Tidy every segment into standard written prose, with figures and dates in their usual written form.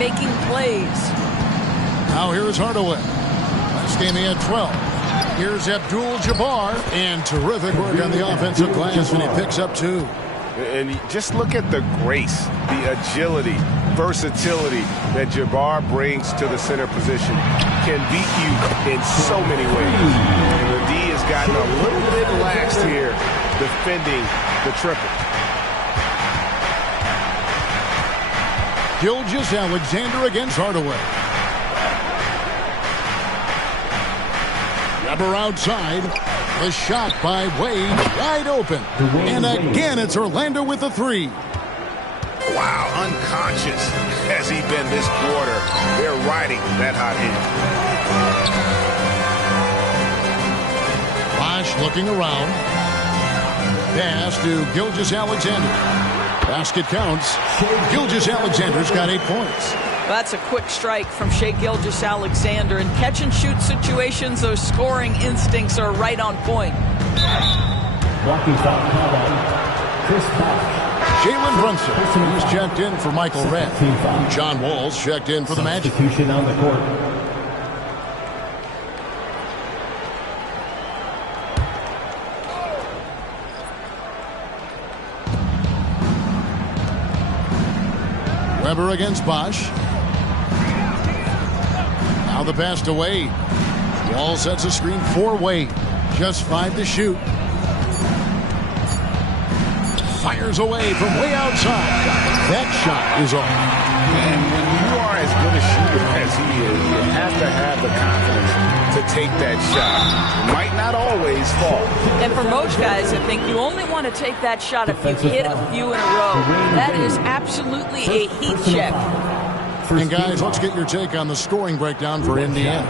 making plays. Now here's Hardaway. Last game he had 12. Here's Abdul-Jabbar, and terrific work on the offensive glass, and he picks up 2. And just look at the grace, the agility, versatility that Jabbar brings to the center position. Can beat you in so many ways. And the D has gotten a little bit lax here defending the triple. Gilgeous-Alexander against Hardaway. Weber outside. The shot by Wade, wide open. And again, it's Orlando with the 3. Wow, unconscious has he been this quarter. They're riding that hot hand. Bosh looking around. Pass to Gilgeous-Alexander. Basket counts. Gilgeous-Alexander's got 8 points. That's a quick strike from Shai Gilgeous-Alexander. In catch-and-shoot situations, those scoring instincts are right on point. Walking foul called on Chris Bosh. Jalen Brunson was checked in for Michael Redd. John Walls checked in for the Magic. Substitution on the court. Weber against Bosh. Now the pass to Wade. Wall sets a screen for Wade. Just 5 to shoot. Fires away from way outside. That shot is off. And when you are as good a shooter as he is, you have to have the confidence to take that shot. It might not always fall. And for most guys, I think you only want to take that shot if you hit a few in a row. That is absolutely a heat check. And guys, let's get your take on the scoring breakdown for Indiana.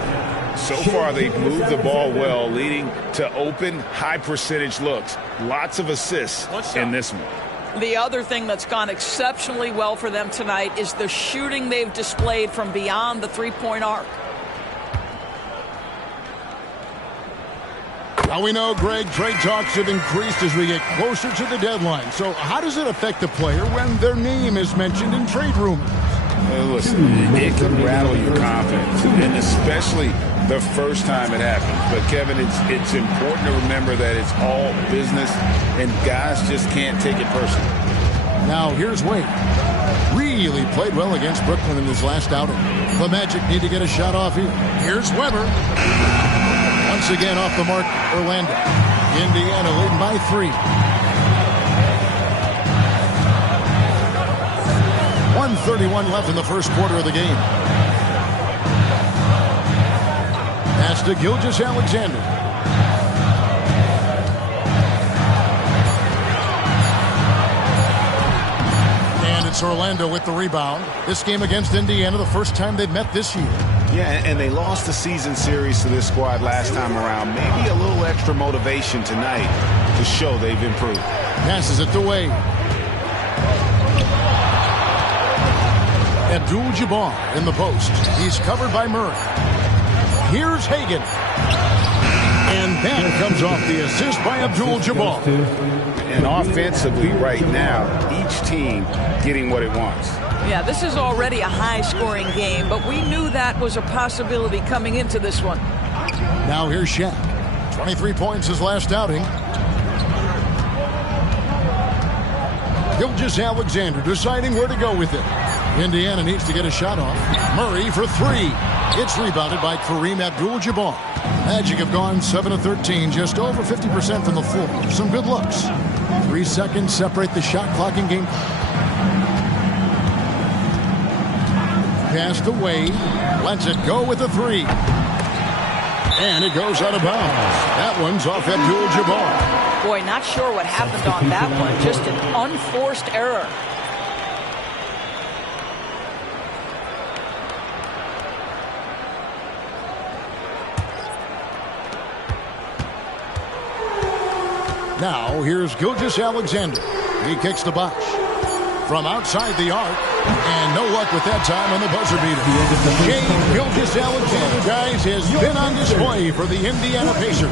So far, they've moved the ball well, leading to open, high-percentage looks. Lots of assists in this one. The other thing that's gone exceptionally well for them tonight is the shooting they've displayed from beyond the three-point arc. Now we know, Greg, trade talks have increased as we get closer to the deadline. So how does it affect the player when their name is mentioned in trade rumors? Listen, it can rattle your confidence, and especially the first time it happens. But, Kevin, it's important to remember that it's all business, and guys just can't take it personally. Now, here's Wade. Really played well against Brooklyn in his last outing. The Magic need to get a shot off here. Here's Weber. Once again off the mark, Orlando. Indiana leading by 3. 1:31 left in the first quarter of the game. Pass to Gilgeous-Alexander. And it's Orlando with the rebound. This game against Indiana, the first time they've met this year. Yeah, and they lost the season series to this squad last time around. Maybe a little extra motivation tonight to show they've improved. Passes it to Wade. Abdul-Jabbar in the post. He's covered by Murray. Here's Hagan. And that comes off the assist by Abdul-Jabbar. And offensively right now, each team getting what it wants. Yeah, this is already a high-scoring game, but we knew that was a possibility coming into this one. Now here's Shaq. 23 points his last outing. Gilgeous-Alexander deciding where to go with it. Indiana needs to get a shot off. Murray for 3. It's rebounded by Kareem Abdul-Jabbar. Magic have gone 7 of 13, just over 50% from the floor. Some good looks. 3 seconds separate the shot clock and game. Pass to Wade. Lets it go with a 3. And it goes out of bounds. That one's off Abdul-Jabbar. Boy, not sure what happened on that one. Just an unforced error. Now, here's Gilgeous-Alexander. He kicks the Bosh. From outside the arc. And no luck with that time on the buzzer beater. Shai Gilgeous-Alexander, guys, has been on display for the Indiana Pacers.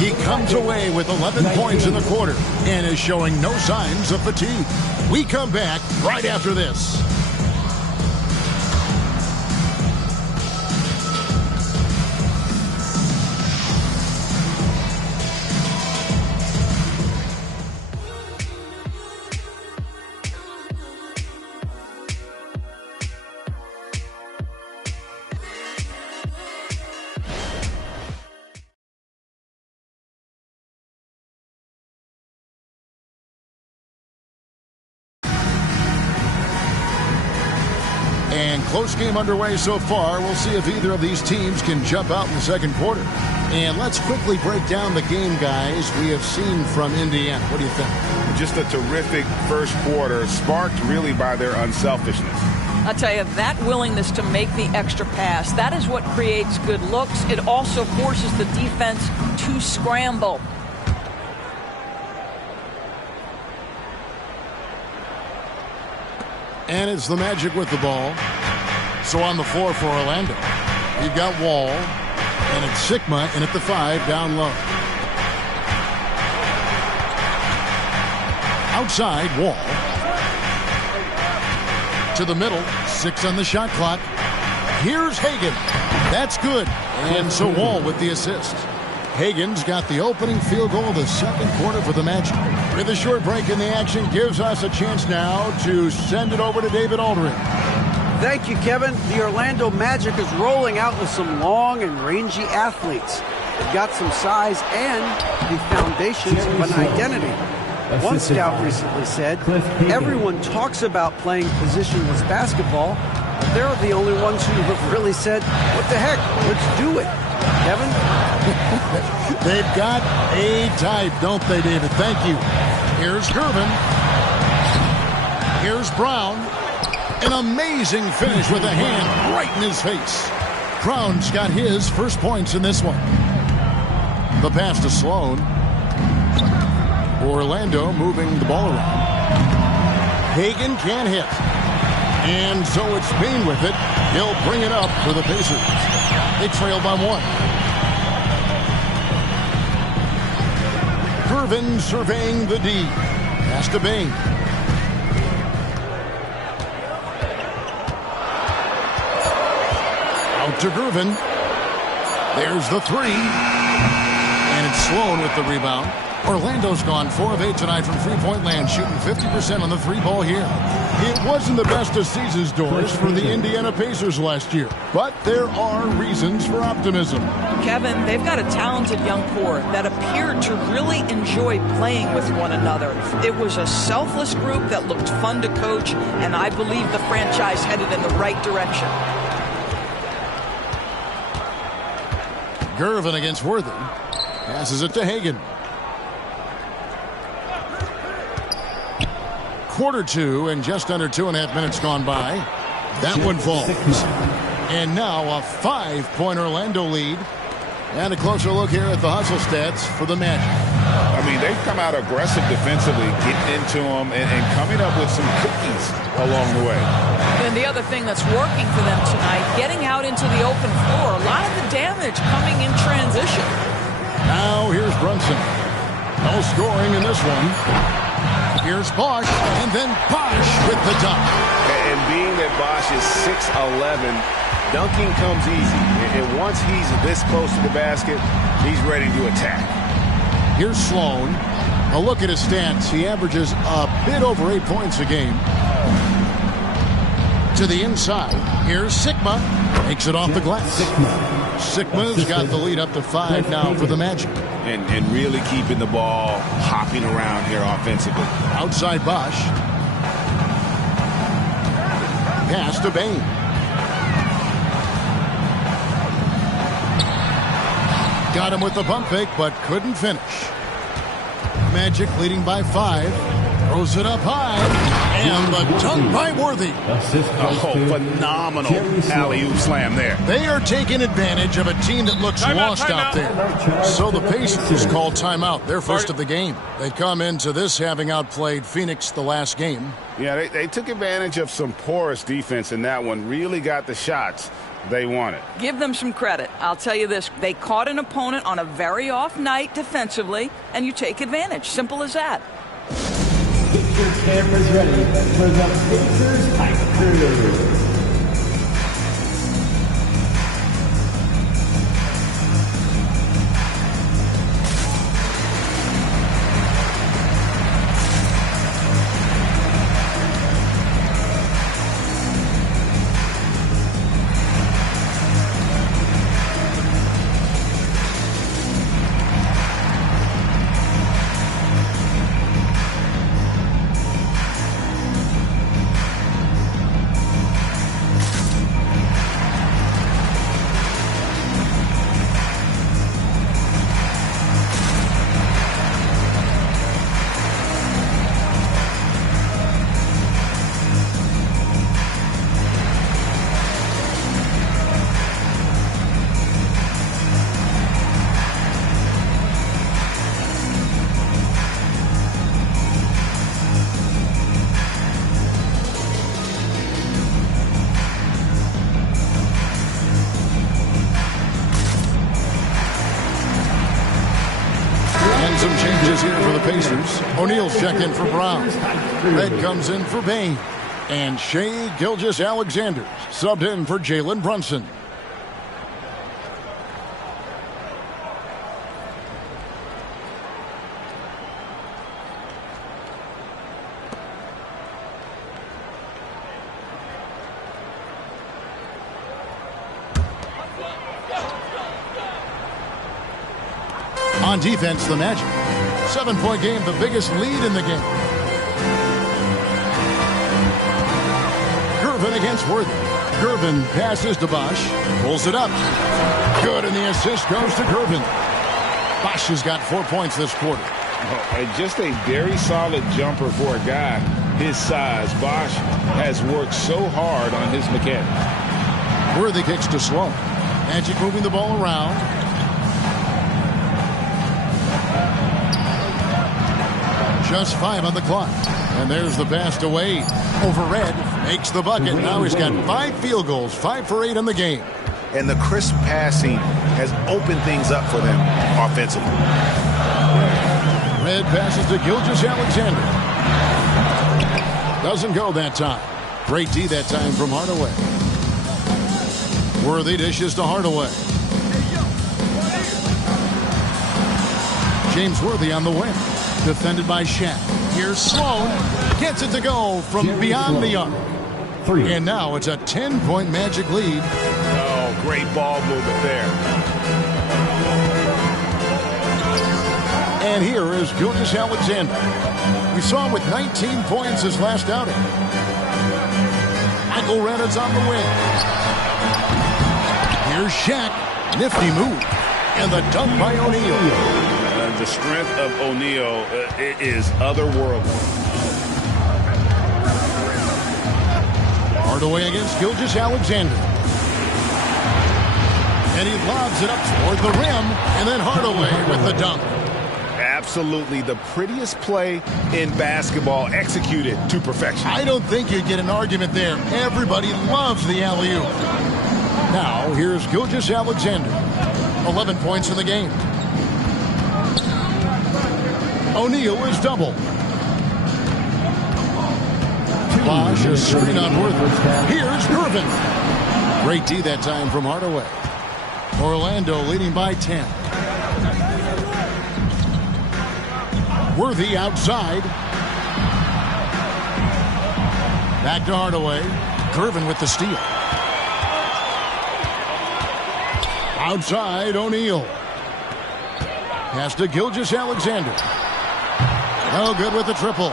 He comes away with 11 points in the quarter and is showing no signs of fatigue. We come back right after this. And close game underway so far. We'll see if either of these teams can jump out in the second quarter. And let's quickly break down the game, guys, we have seen from Indiana. What do you think? Just a terrific first quarter, sparked really by their unselfishness. I tell you, that willingness to make the extra pass, that is what creates good looks. It also forces the defense to scramble. And it's the Magic with the ball. So on the floor for Orlando, you've got Wall, and it's Sigma in at the 5 down low. Outside, Wall. To the middle, 6 on the shot clock. Here's Hagan. That's good. And so Wall with the assist. Hagan's got the opening field goal of the second quarter for the Magic. With a short break in the action, gives us a chance now to send it over to David Aldridge. Thank you, Kevin. The Orlando Magic is rolling out with some long and rangy athletes. They've got some size and the foundations of an identity. One scout recently said, everyone talks about playing positionless basketball, but they're the only ones who have really said, what the heck, let's do it. Kevin? They've got a type, don't they, David? Thank you. Here's Gervin. Here's Brown. An amazing finish with a hand right in his face. Brown's got his first points in this one. The pass to Sloan. Orlando moving the ball around. Hagan can't hit. And so it's Payne with it. He'll bring it up for the Pacers. They trail by 1. Gervin surveying the D. Pass to Bane. Out to Gervin. There's the 3. And it's Sloan with the rebound. Orlando's gone 4 of 8 tonight from three-point land, shooting 50% on the 3-ball here. It wasn't the best of seasons, Doris, for the Indiana Pacers last year, but there are reasons for optimism. Kevin, they've got a talented young core that appeared to really enjoy playing with one another. It was a selfless group that looked fun to coach, and I believe the franchise headed in the right direction. Gervin against Worthy. Passes it to Hagan. Quarter 2 and just under 2.5 minutes gone by. That one falls. And now a 5-point Orlando lead. And a closer look here at the hustle stats for the Magic. I mean, they've come out aggressive defensively, getting into them and coming up with some cookies along the way. And the other thing that's working for them tonight, getting out into the open floor. A lot of the damage coming in transition. Now here's Brunson. No scoring in this one. Here's Bosch, and then Bosch with the dunk. And being that Bosch is 6'11", dunking comes easy. And once he's this close to the basket, he's ready to attack. Here's Sloan. A look at his stats. He averages a bit over 8 points a game. To the inside. Here's Sigma. Makes it off the glass. Sigma's got the lead up to 5 now for the Magic. And really keeping the ball hopping around here offensively. Outside Bosch. Pass to Bane. Got him with the pump fake, but couldn't finish. Magic leading by 5. Throws it up high. And the dunk by Worthy. Oh, phenomenal alley-oop slam there. They are taking advantage of a team that looks lost out there. So the Pacers call timeout. They're first of the game. They come into this having outplayed Phoenix the last game. Yeah, they took advantage of some porous defense in that one. Really got the shots they wanted. Give them some credit. I'll tell you this. They caught an opponent on a very off night defensively, and you take advantage. Simple as that. Get your cameras ready for the Pacers Tigers. O'Neal's checked in for Brown. Red comes in for Bain. And Shai Gilgeous-Alexander subbed in for Jalen Brunson. On defense, the Magic. 7-point game, the biggest lead in the game. Gervin against Worthy. Gervin passes to Bosch. Pulls it up. Good, and the assist goes to Gervin. Bosch has got 4 points this quarter. Just a very solid jumper for a guy his size. Bosch has worked so hard on his mechanics. Worthy kicks to Sloan. Magic moving the ball around. Just 5 on the clock. And there's the pass to Wade. Over Red. Makes the bucket. Now he's got 5 field goals. 5 for 8 in the game. And the crisp passing has opened things up for them offensively. Red passes to Gilgeous-Alexander. Doesn't go that time. Great D that time from Hardaway. Worthy dishes to Hardaway. James Worthy on the wing. Defended by Shaq. Here's Sloan. Gets it to go from beyond the arc. And now it's a 10-point Magic lead. Oh, great ball movement there. And here is Gilgeous-Alexander. We saw him with 19 points his last outing. Michael Reddit's on the wing. Here's Shaq. Nifty move. And the dunk by O'Neal. The strength of O'Neal is otherworldly. Hardaway against Gilgeous-Alexander. And he lobs it up toward the rim. And then Hardaway with the dunk. Absolutely the prettiest play in basketball, executed to perfection. I don't think you'd get an argument there. Everybody loves the alley-oop. Now, here's Gilgeous-Alexander. 11 points in the game. O'Neal is double. Bosch is screen on Worthy. Here's Gervin. Great D that time from Hardaway. Orlando leading by 10. Worthy outside. Back to Hardaway. Gervin with the steal. Outside, O'Neal. Pass to Gilgeous-Alexander. No good with the triple.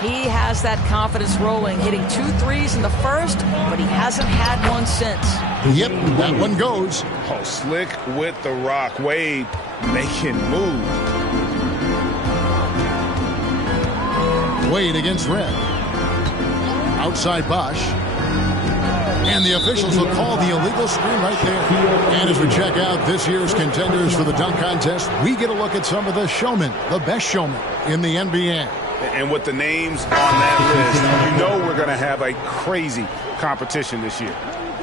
He has that confidence rolling, hitting 2 threes in the first, but he hasn't had one since. Yep, that one goes. Oh, slick with the rock. Wade making moves. Wade against Red. Outside Bosch. And the officials will call the illegal screen right there. And as we check out this year's contenders for the dunk contest, we get a look at some of the showmen, the best showmen in the NBA. And with the names on that list, you know we're going to have a crazy competition this year.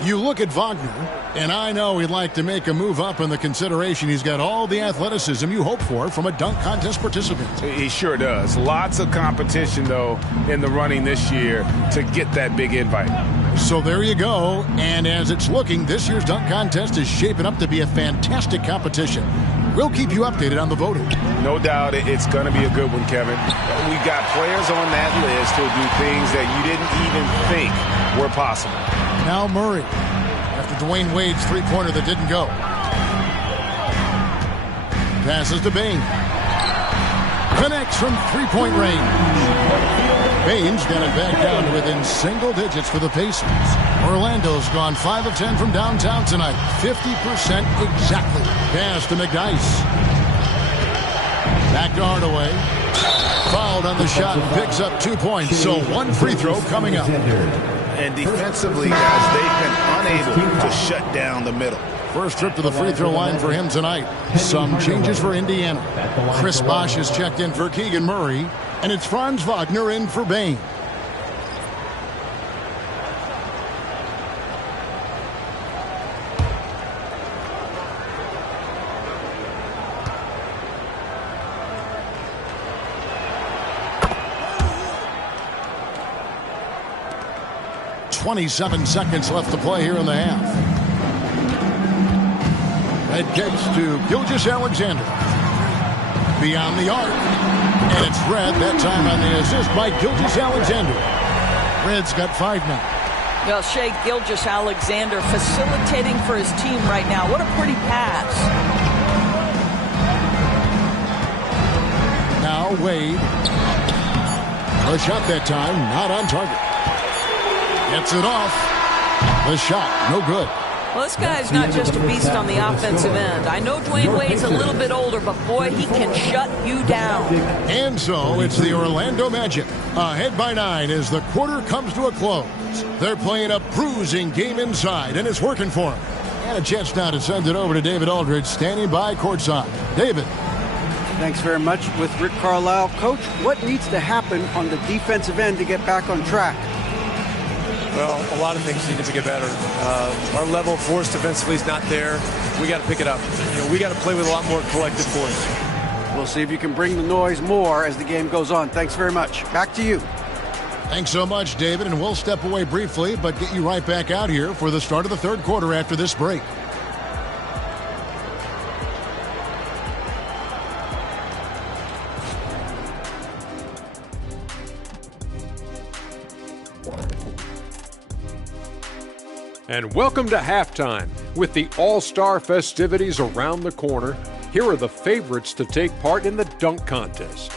You look at Wagner, and I know he'd like to make a move up in the consideration. He's got all the athleticism you hope for from a dunk contest participant. He sure does. Lots of competition, though, in the running this year to get that big invite. So there you go. And as it's looking, this year's dunk contest is shaping up to be a fantastic competition. We'll keep you updated on the voting. No doubt it's going to be a good one, Kevin. We got players on that list who'll do things that you didn't even think were possible. Now Murray, after Dwayne Wade's three-pointer that didn't go. Passes to Bain. Connects from three-point range. Bain's got it back down to within single digits for the Pacers. Orlando's gone 5 of 10 from downtown tonight. 50% exactly. Pass to McDyess. Back to Hardaway. Fouled on the shot. Picks up 2 points. So 1 free throw coming up. And defensively, guys, they've been unable to shut down the middle. First trip to the free throw line for him tonight. Some changes for Indiana. Chris Bosh is checked in for Keegan Murray. And it's Franz Wagner in for Bain. 27 seconds left to play here in the half. Red kicks to Gilgeous-Alexander. Beyond the arc. And it's Red, that time on the assist by Gilgeous-Alexander. Red's got 5 now. Well, Shea Gilgeous-Alexander facilitating for his team right now. What a pretty pass. Now Wade. A shot that time, not on target. Gets it off. The shot, no good. Well, this guy's not just a beast on the offensive end. I know Dwayne Wade's a little bit older, but boy, he can shut you down. And so it's the Orlando Magic, ahead by 9 as the quarter comes to a close. They're playing a bruising game inside, and it's working for them. And a chance now to send it over to David Aldridge, standing by courtside. David. Thanks very much with Rick Carlisle. Coach, what needs to happen on the defensive end to get back on track? Well, a lot of things need to get better. Our level of force defensively is not there. We got to pick it up. We got to play with a lot more collective force. We'll see if you can bring the noise more as the game goes on. Thanks very much. Back to you. Thanks so much, David, and we'll step away briefly, but get you right back out here for the start of the third quarter after this break. And welcome to halftime. With the All-Star festivities around the corner, here are the favorites to take part in the dunk contest.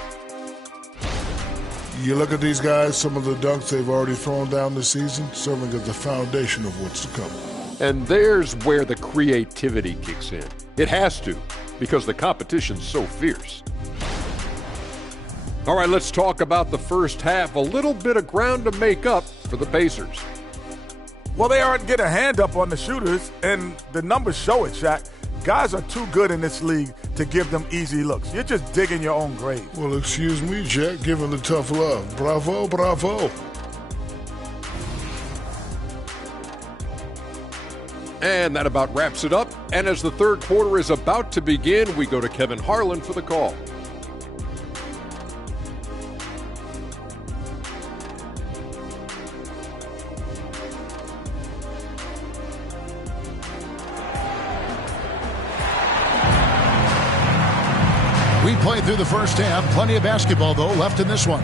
You look at these guys, some of the dunks they've already thrown down this season, serving as the foundation of what's to come. And there's where the creativity kicks in. It has to, because the competition's so fierce. All right, let's talk about the first half. A little bit of ground to make up for the Pacers. Well, they aren't getting a hand up on the shooters, and the numbers show it, Shaq. Guys are too good in this league to give them easy looks. You're just digging your own grave. Well, excuse me, Jack, give him the tough love. Bravo, bravo. And that about wraps it up. And as the third quarter is about to begin, we go to Kevin Harlan for the call. We played through the first half. Plenty of basketball, though, left in this one.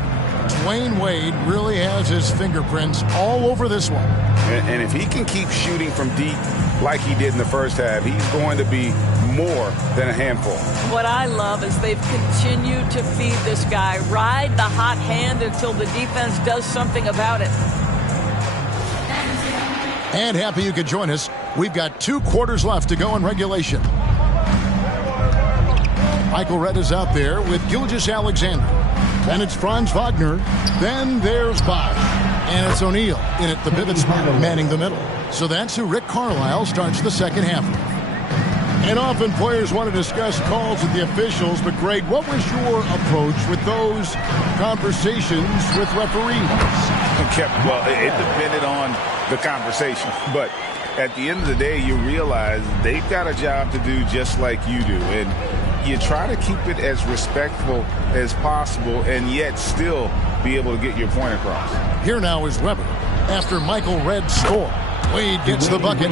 Dwayne Wade really has his fingerprints all over this one. And if he can keep shooting from deep like he did in the first half, he's going to be more than a handful. What I love is they've continued to feed this guy. Ride the hot hand until the defense does something about it. And happy you could join us. We've got 2 quarters left to go in regulation. Michael Redd is out there with Gilgeous-Alexander. Then it's Franz Wagner. Then there's Bosch. And it's O'Neal in at the pivot spot, manning the middle. So that's who Rick Carlisle starts the second half with. And often players want to discuss calls with the officials, but Greg, what was your approach with those conversations with referees? Well, it depended on the conversation, but at the end of the day, you realize they've got a job to do just like you do, and you try to keep it as respectful as possible and yet still be able to get your point across. Here now is Webber after Michael Redd's score. Wade gets the bucket.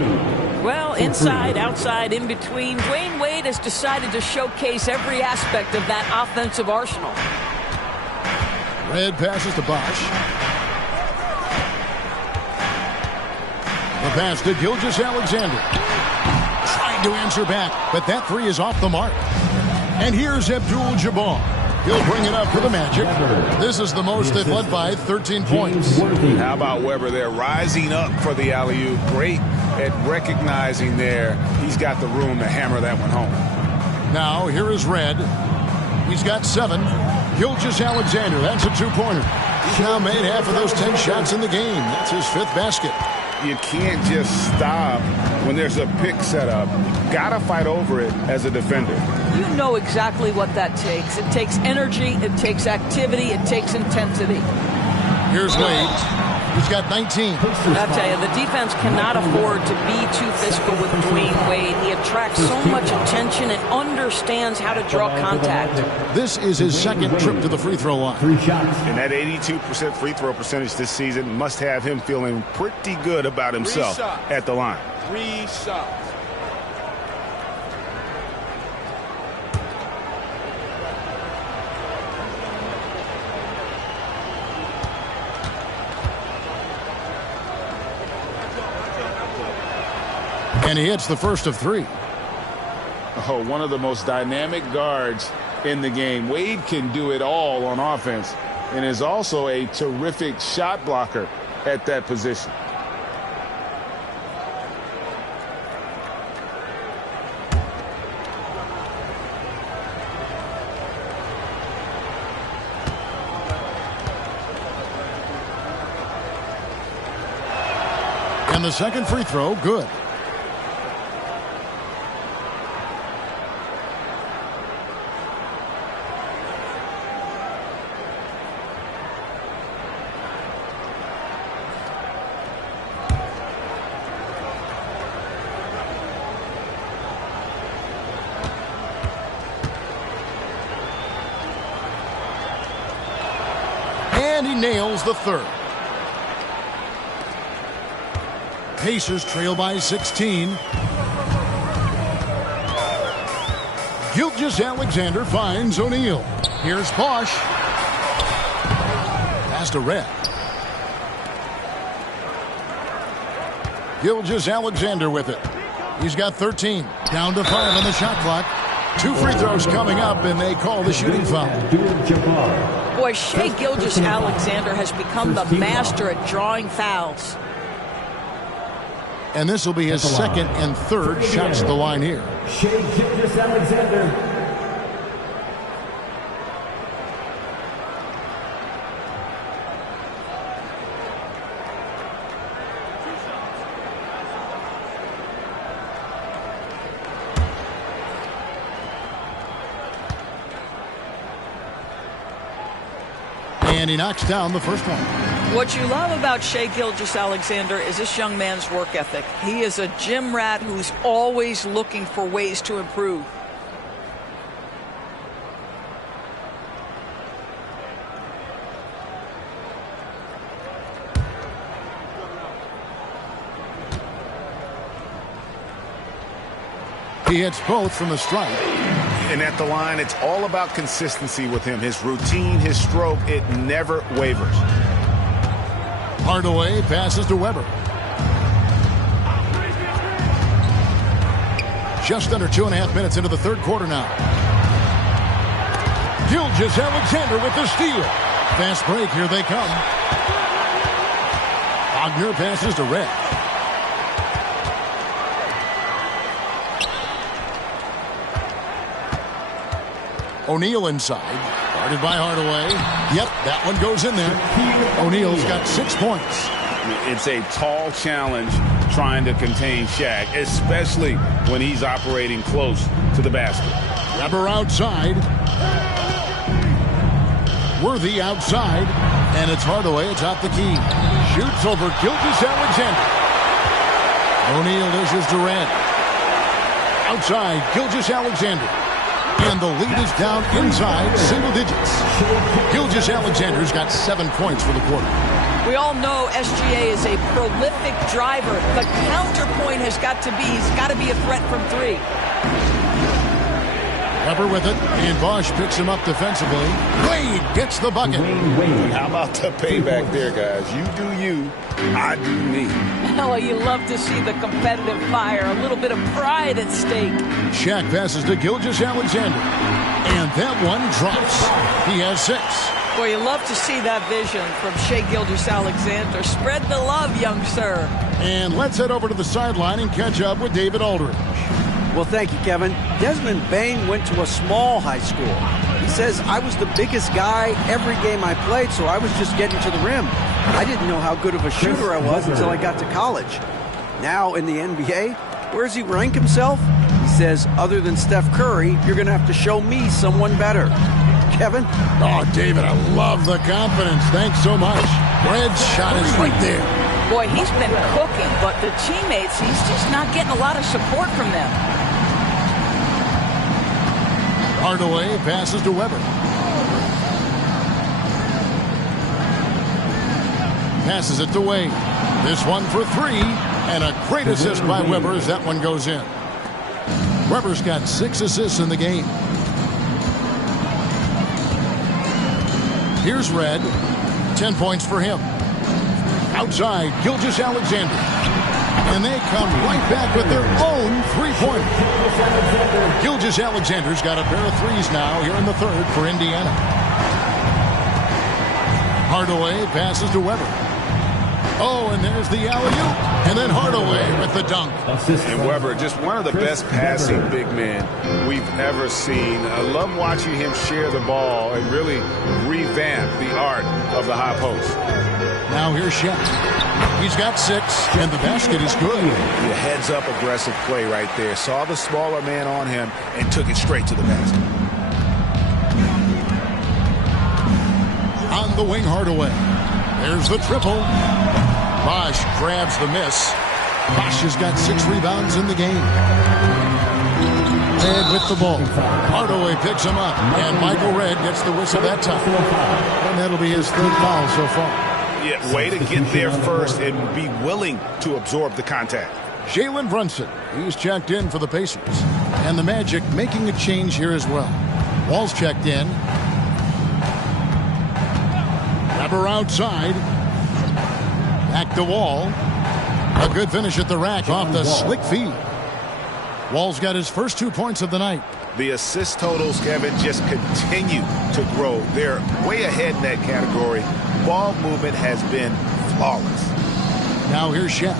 Well, inside, outside, in between, Dwayne Wade has decided to showcase every aspect of that offensive arsenal. Redd passes to Bosch. The pass to Gilgeous-Alexander. Trying to answer back, but that 3 is off the mark. And here's Abdul-Jabbar. He'll bring it up for the Magic. This is the most they've led by 13 points. How about Webber there, rising up for the alley-oop. Great at recognizing there. He's got the room to hammer that one home. Now, here is Redd. He's got 7. Gilgeous-Alexander, that's a 2-pointer. He's now made half of those 10 shots in the game. That's his 5th basket. You can't just stop when there's a pick set up. Gotta fight over it as a defender. You know exactly what that takes. It takes energy, it takes activity, it takes intensity. Here's Wade. He's got 19. I tell you, the defense cannot afford to be too physical with Dwayne Wade. He attracts so much attention and understands how to draw contact. This is his second trip to the free throw line. 3 shots. And that 82% free throw percentage this season must have him feeling pretty good about himself at the line. 3 shots. And he hits the first of 3. Oh, one of the most dynamic guards in the game. Wade can do it all on offense and is also a terrific shot blocker at that position. And the second free throw, good. And he nails the third. Pacers trail by 16. Gilgeous-Alexander finds O'Neal. Here's Bosch. Pass to Red. Gilgeous-Alexander with it. He's got 13. Down to 5 on the shot clock. 2 free throws coming up, and they call the shooting foul. Boy, Shai Gilgeous-Alexander has become the master at drawing fouls. And this will be his second and third shots at the line here. Shai Gilgeous-Alexander. And he knocks down the first one. What you love about Shai Gilgeous-Alexander is this young man's work ethic. He is a gym rat who's always looking for ways to improve. He hits both from the stripe. And at the line, it's all about consistency with him. His routine, his stroke, it never wavers. Hardaway passes to Weber. Just under 2.5 minutes into the third quarter now. Gilgeous-Alexander with the steal. Fast break, here they come. Wagner passes to Red. O'Neal inside. Guarded by Hardaway. Yep, that one goes in there. O'Neal's got 6 points. It's a tall challenge trying to contain Shaq, especially when he's operating close to the basket. Weber outside. Worthy outside. And it's Hardaway atop the key. Shoots over Gilgeous-Alexander. O'Neal dishes to Red. Outside, Gilgeous-Alexander. And the lead is down inside single digits. Gilgeous-Alexander's got 7 points for the quarter. We all know SGA is a prolific driver. The counterpoint has got to be, he's got to be a threat from 3. Weber with it, and Bosch picks him up defensively. Wade gets the bucket. How about the payback there, guys? You do you, I do me. Well, you love to see the competitive fire, a little bit of pride at stake. Shaq passes to Gilgeous-Alexander, and that one drops. He has 6. Boy, you love to see that vision from Shai Gilgeous-Alexander. Spread the love, young sir. And let's head over to the sideline and catch up with David Aldridge. Well, thank you, Kevin. Desmond Bane went to a small high school. He says, I was the biggest guy every game I played, so I was just getting to the rim. I didn't know how good of a shooter I was until I got to college. Now in the NBA, where does he rank himself? He says, other than Steph Curry, you're going to have to show me someone better. Kevin. Oh, David, I love the confidence. Thanks so much. Red's shot is right there. Boy, he's been cooking, but the teammates, he's just not getting a lot of support from them. Hardaway passes to Weber. Passes it to Wade. This one for three, and a great assist by Weber as that one goes in. Weber's got 6 assists in the game. Here's Red. 10 points for him. Outside, Gilgeous-Alexander. And they come right back with their own three-pointer. Gilgeous-Alexander's got a pair of threes now here in the third for Indiana. Hardaway passes to Weber. Oh, and there's the alley-oop. And then Hardaway with the dunk. And Weber, just one of the best passing big men we've ever seen. I love watching him share the ball and really revamp the art of the high post. Now here's Shaq. He's got 6, and the basket is good. The heads-up aggressive play right there. Saw the smaller man on him and took it straight to the basket. On the wing, Hardaway. There's the triple. Bosh grabs the miss. Bosh has got 6 rebounds in the game. Red with the ball. Hardaway picks him up, and Michael Red gets the whistle that time. And that'll be his 3rd foul so far. Yeah, way to get there first and be willing to absorb the contact. Jalen Brunson, he's checked in for the Pacers. And the Magic making a change here as well. Wall's checked in. Weber outside. Back to Wall. A good finish at the rack off the slick feed. Wall's got his first 2 points of the night. The assist totals, Kevin, just continue to grow. They're way ahead in that category. Ball movement has been flawless. Now here's Shaq.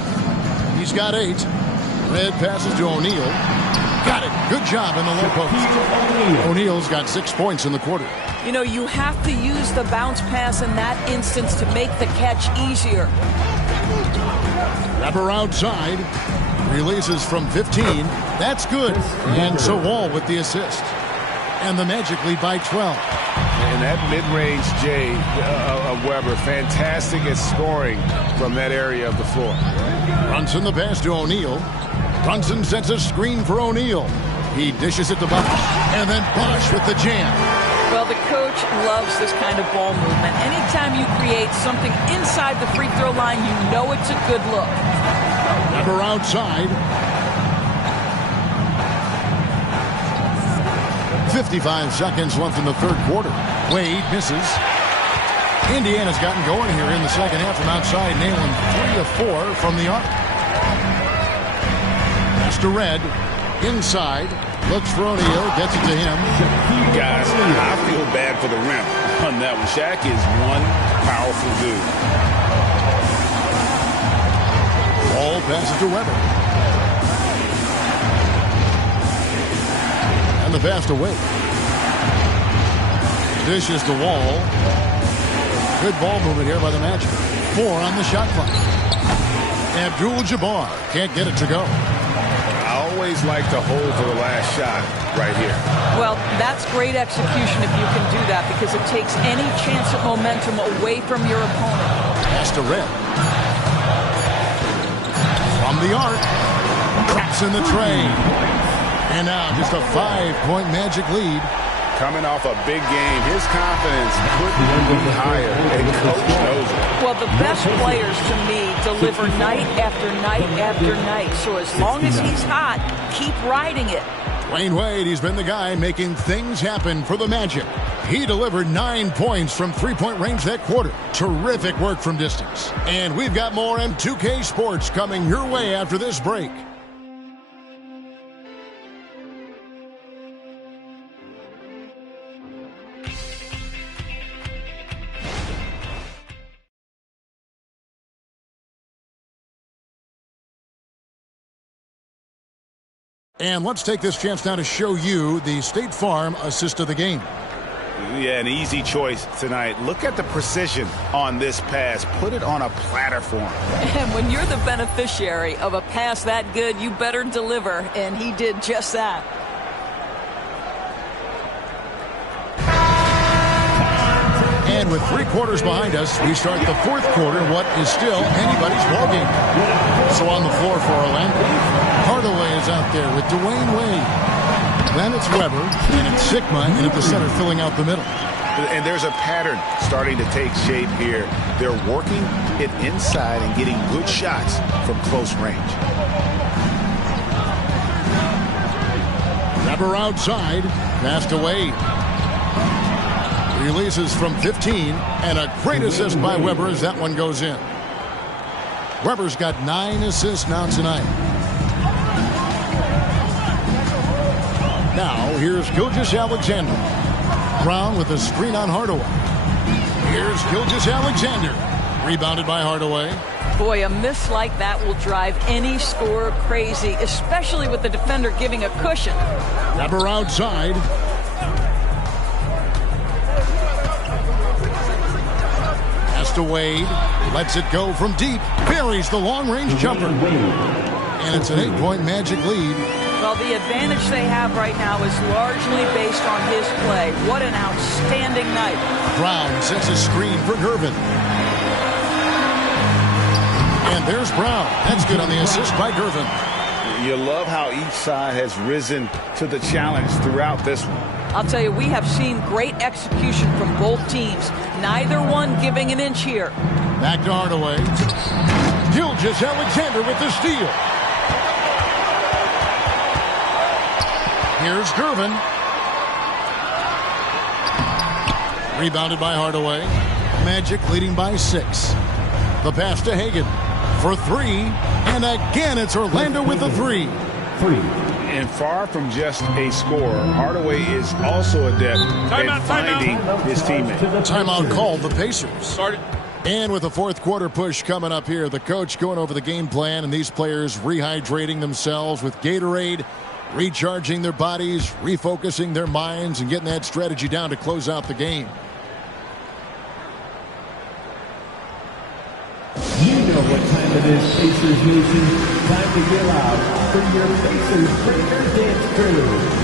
He's got 8. Red passes to O'Neal. Got it. Good job in the low post. O'Neal's got 6 points in the quarter. You know, you have to use the bounce pass in that instance to make the catch easier. Weber outside. Releases from 15. That's good. And so Wall with the assist. And the Magic lead by 12. And that mid-range J of Weber, fantastic at scoring from that area of the floor. Brunson the pass to O'Neal. Brunson sets a screen for O'Neal. He dishes it to Bosh. And then Bosh with the jam. Well, the coach loves this kind of ball movement. Anytime you create something inside the free throw line, you know it's a good look. Weber outside. 55 seconds left in the third quarter. Wade misses. Indiana's gotten going here in the second half from outside, nailing 3 of 4 from the arc. Pass to Red. Inside. Looks for O'Neal. Gets it to him. Guys, I feel bad for the rim on that one. Shaq is one powerful dude. Ball passes to Weber. And the pass to Wade. Dishes to Wall. Good ball movement here by the Magic. 4 on the shot clock. Abdul-Jabbar can't get it to go. I always like to hold for the last shot right here. Well, that's great execution if you can do that, because it takes any chance at momentum away from your opponent. Pass to Red. From the arc. Traps in the tray. And now just a 5-point Magic lead. Coming off a big game, his confidence couldn't be higher, and coach knows it. Well, the best players, to me, deliver night after night after night. So as long as he's hot, keep riding it. Dwayne Wade, he's been the guy making things happen for the Magic. He delivered 9 points from three-point range that quarter. Terrific work from distance. And we've got more M2K Sports coming your way after this break. And let's take this chance now to show you the State Farm assist of the game. Yeah, an easy choice tonight. Look at the precision on this pass. Put it on a platter for him. And when you're the beneficiary of a pass that good, you better deliver. And he did just that. And with 3 quarters behind us, we start the 4th quarter, what is still anybody's ballgame. So on the floor for Orlando, Hardaway is out there with Dwayne Wade. Then it's Weber, and it's Sigma in at the center filling out the middle. And there's a pattern starting to take shape here. They're working it inside and getting good shots from close range. Weber outside, pass to Wade. Releases from 15, and a great assist by Weber as that one goes in. Weber's got 9 assists now tonight. Now, here's Gilgeous-Alexander. Brown with a screen on Hardaway. Here's Gilgeous-Alexander. Rebounded by Hardaway. Boy, a miss like that will drive any scorer crazy, especially with the defender giving a cushion. Weber outside. Pass to Wade. Lets it go from deep. Buries the long-range jumper. And it's an 8-point Magic lead. Well, the advantage they have right now is largely based on his play. What an outstanding night. Brown sets a screen for Gervin. And there's Brown. That's good on the assist by Gervin. You love how each side has risen to the challenge throughout this one. I'll tell you, we have seen great execution from both teams. Neither one giving an inch here. Back to Hardaway. Gilgeous-Alexander with the steal. Here's Gervin. Rebounded by Hardaway. Magic leading by 6. The pass to Hagan for 3. And again, it's Orlando with a 3. And far from just a scorer, Hardaway is also adept at finding his teammate. Timeout called the Pacers. And with the 4th quarter push coming up here, the coach going over the game plan and these players rehydrating themselves with Gatorade, recharging their bodies, refocusing their minds, and getting that strategy down to close out the game. You know what time it is, Pacers Nation. Time to get out for your Pacers Breaker Dance Crew.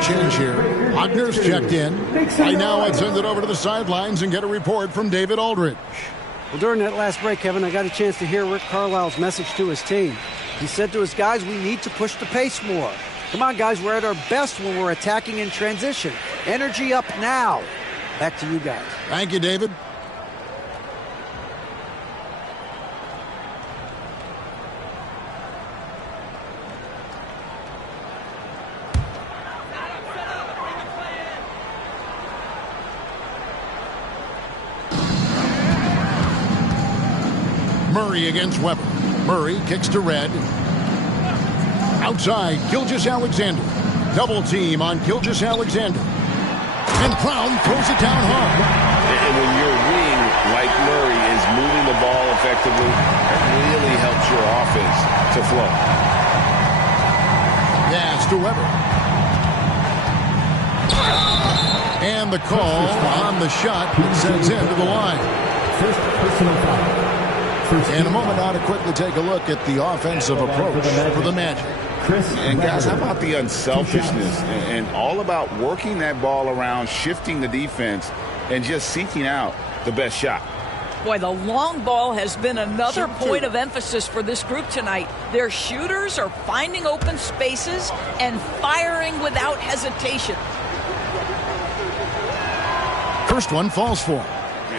Change here. Wagner's checked in. Right now, let's send it over to the sidelines and get a report from David Aldridge. Well, during that last break, Kevin, I got a chance to hear Rick Carlisle's message to his team. He said to his guys, we need to push the pace more. Come on, guys, we're at our best when we're attacking in transition. Energy up now. Back to you guys. Thank you, David. Murray against Weber. Murray kicks to Red. Outside, Gilgeous-Alexander. Double team on Gilgeous-Alexander. And Brown throws it down hard. And when your wing, like Murray, is moving the ball effectively, it really helps your offense to flow. Pass to Weber. And the call on the shot that sends him to the line. First personal foul. In a moment now to quickly take a look at the offensive approach for the Magic. And guys, how about the unselfishness and all about working that ball around, shifting the defense, and just seeking out the best shot. Boy, the long ball has been another point of emphasis for this group tonight. Their shooters are finding open spaces and firing without hesitation. First one falls for him.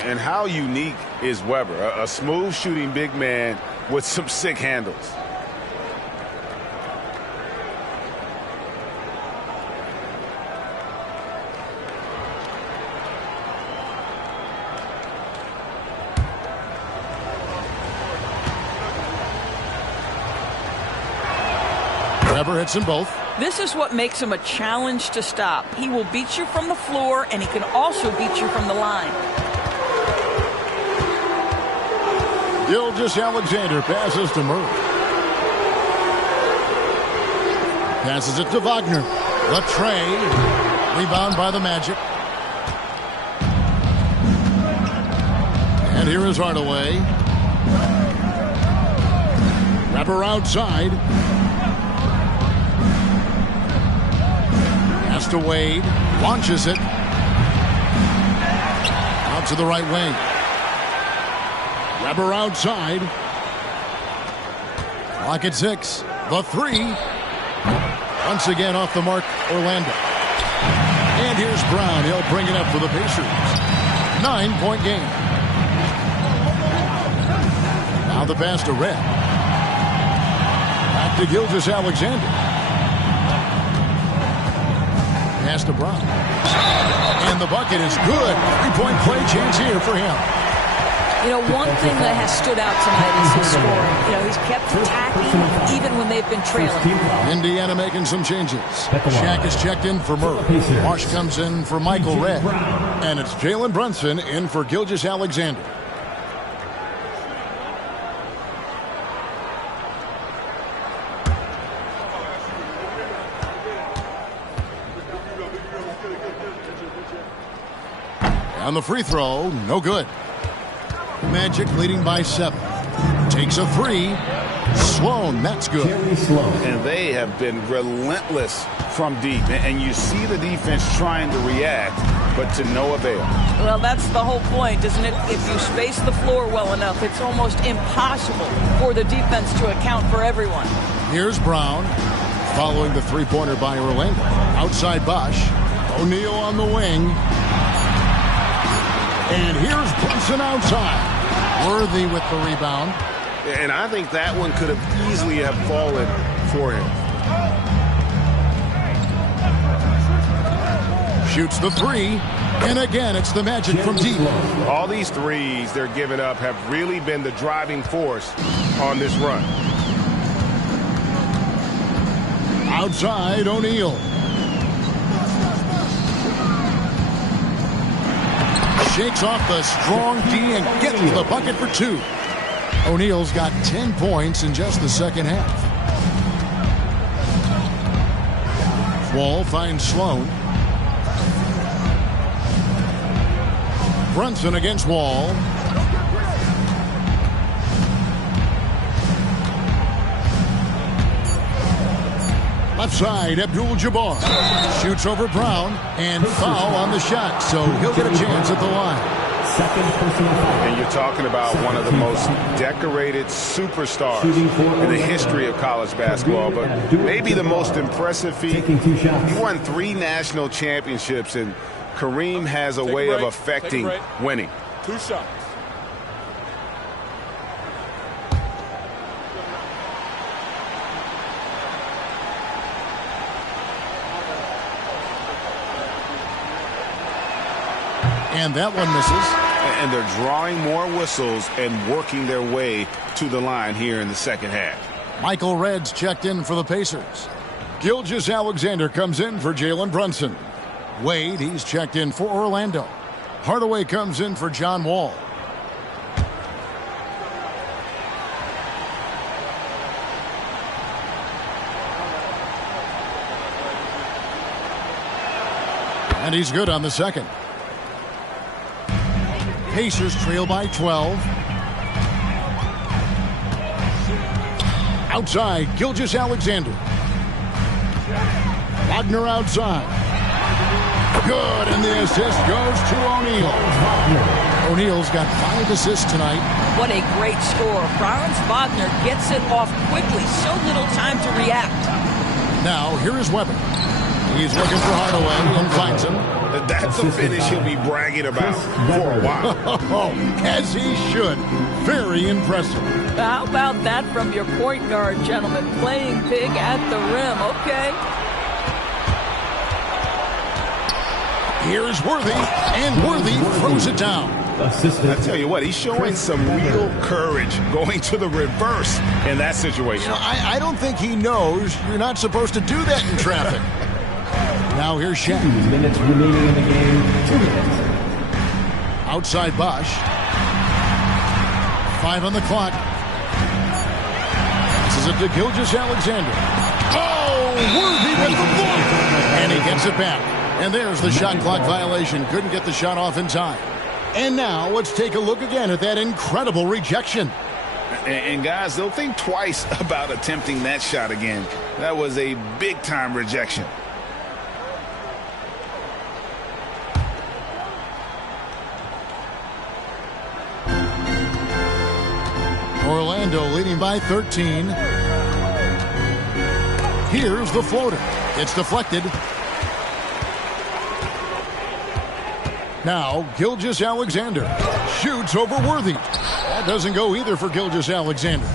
And how unique is Weber? A smooth shooting big man with some sick handles. Weber hits them both. This is what makes him a challenge to stop. He will beat you from the floor, and he can also beat you from the line. Gilgeous-Alexander passes to Murray. Passes it to Wagner. The tray. Rebound by the Magic. And here is Hardaway. Weber outside. Pass to Wade. Launches it. Out to the right wing. Weber outside. Clock at 6. The three. Once again off the mark, Orlando. And here's Brown. He'll bring it up for the Pacers. 9-point game. Now the pass to Red. Back to Gilgeous-Alexander. Pass to Brown. And the bucket is good. 3-point play chance here for him. You know, one thing that has stood out tonight is his scoring. You know, he's kept attacking even when they've been trailing. Indiana making some changes. Shaq is checked in for Murray. Marsh comes in for Michael Redd. And it's Jalen Brunson in for Gilgeous-Alexander. On the free throw, no good. Magic leading by 7. Takes a three. Sloan, that's good. And they have been relentless from deep. And you see the defense trying to react, but to no avail. Well, that's the whole point, isn't it? If you space the floor well enough, it's almost impossible for the defense to account for everyone. Here's Brown following the three-pointer by Orlando. Outside Bosch. O'Neal on the wing. And here's Brunson outside. Worthy with the rebound. And I think that one could have easily have fallen for him. Shoots the three. And again, it's the Magic from deep. All these threes they're giving up have really been the driving force on this run. Outside, O'Neal. Shakes off the strong D and gets the bucket for 2. O'Neal's got 10 points in just the second half. Wall finds Sloan. Brunson against Wall. Left side, Abdul-Jabbar shoots over Brown and foul on the shot, so he'll get a chance at the line. And you're talking about one of the most decorated superstars in the history of college basketball, but maybe the most impressive feat. He won 3 national championships, and Kareem has a way of affecting winning. 2 shots. And that one misses. And they're drawing more whistles and working their way to the line here in the second half. Michael Redd's checked in for the Pacers. Gilgeous-Alexander comes in for Jalen Brunson. Wade, he's checked in for Orlando. Hardaway comes in for John Wall. And he's good on the second. Pacers trail by 12. Outside, Gilgeous-Alexander. Wagner outside. Good, and the The assist goes to O'Neal. O'Neal's got 5 assists tonight. What a great score. Franz Wagner gets it off quickly. So little time to react. Now, here is Weber. He's looking for Hardaway and finds him. That's a finish he'll be bragging about for a while. As he should. Very impressive. How about that from your point guard, gentlemen? Playing big at the rim. Okay. Here's Worthy, and Worthy throws it down. I tell you what, he's showing some real courage going to the reverse in that situation. I don't think he knows you're not supposed to do that in traffic. Now here's Shaq. 2 minutes remaining in the game. 2 minutes. Outside Bosch. 5 on the clock. This is a to Gilgeous-Alexander. Oh, Worthy with the block. And he gets it back. And there's the shot clock violation. Couldn't get the shot off in time. And now let's take a look again at that incredible rejection. And guys, they'll think twice about attempting that shot again. That was a big-time rejection. Orlando leading by 13. Here's the floater. It's deflected. Now, Gilgeous-Alexander shoots over Worthy. That doesn't go either for Gilgeous-Alexander.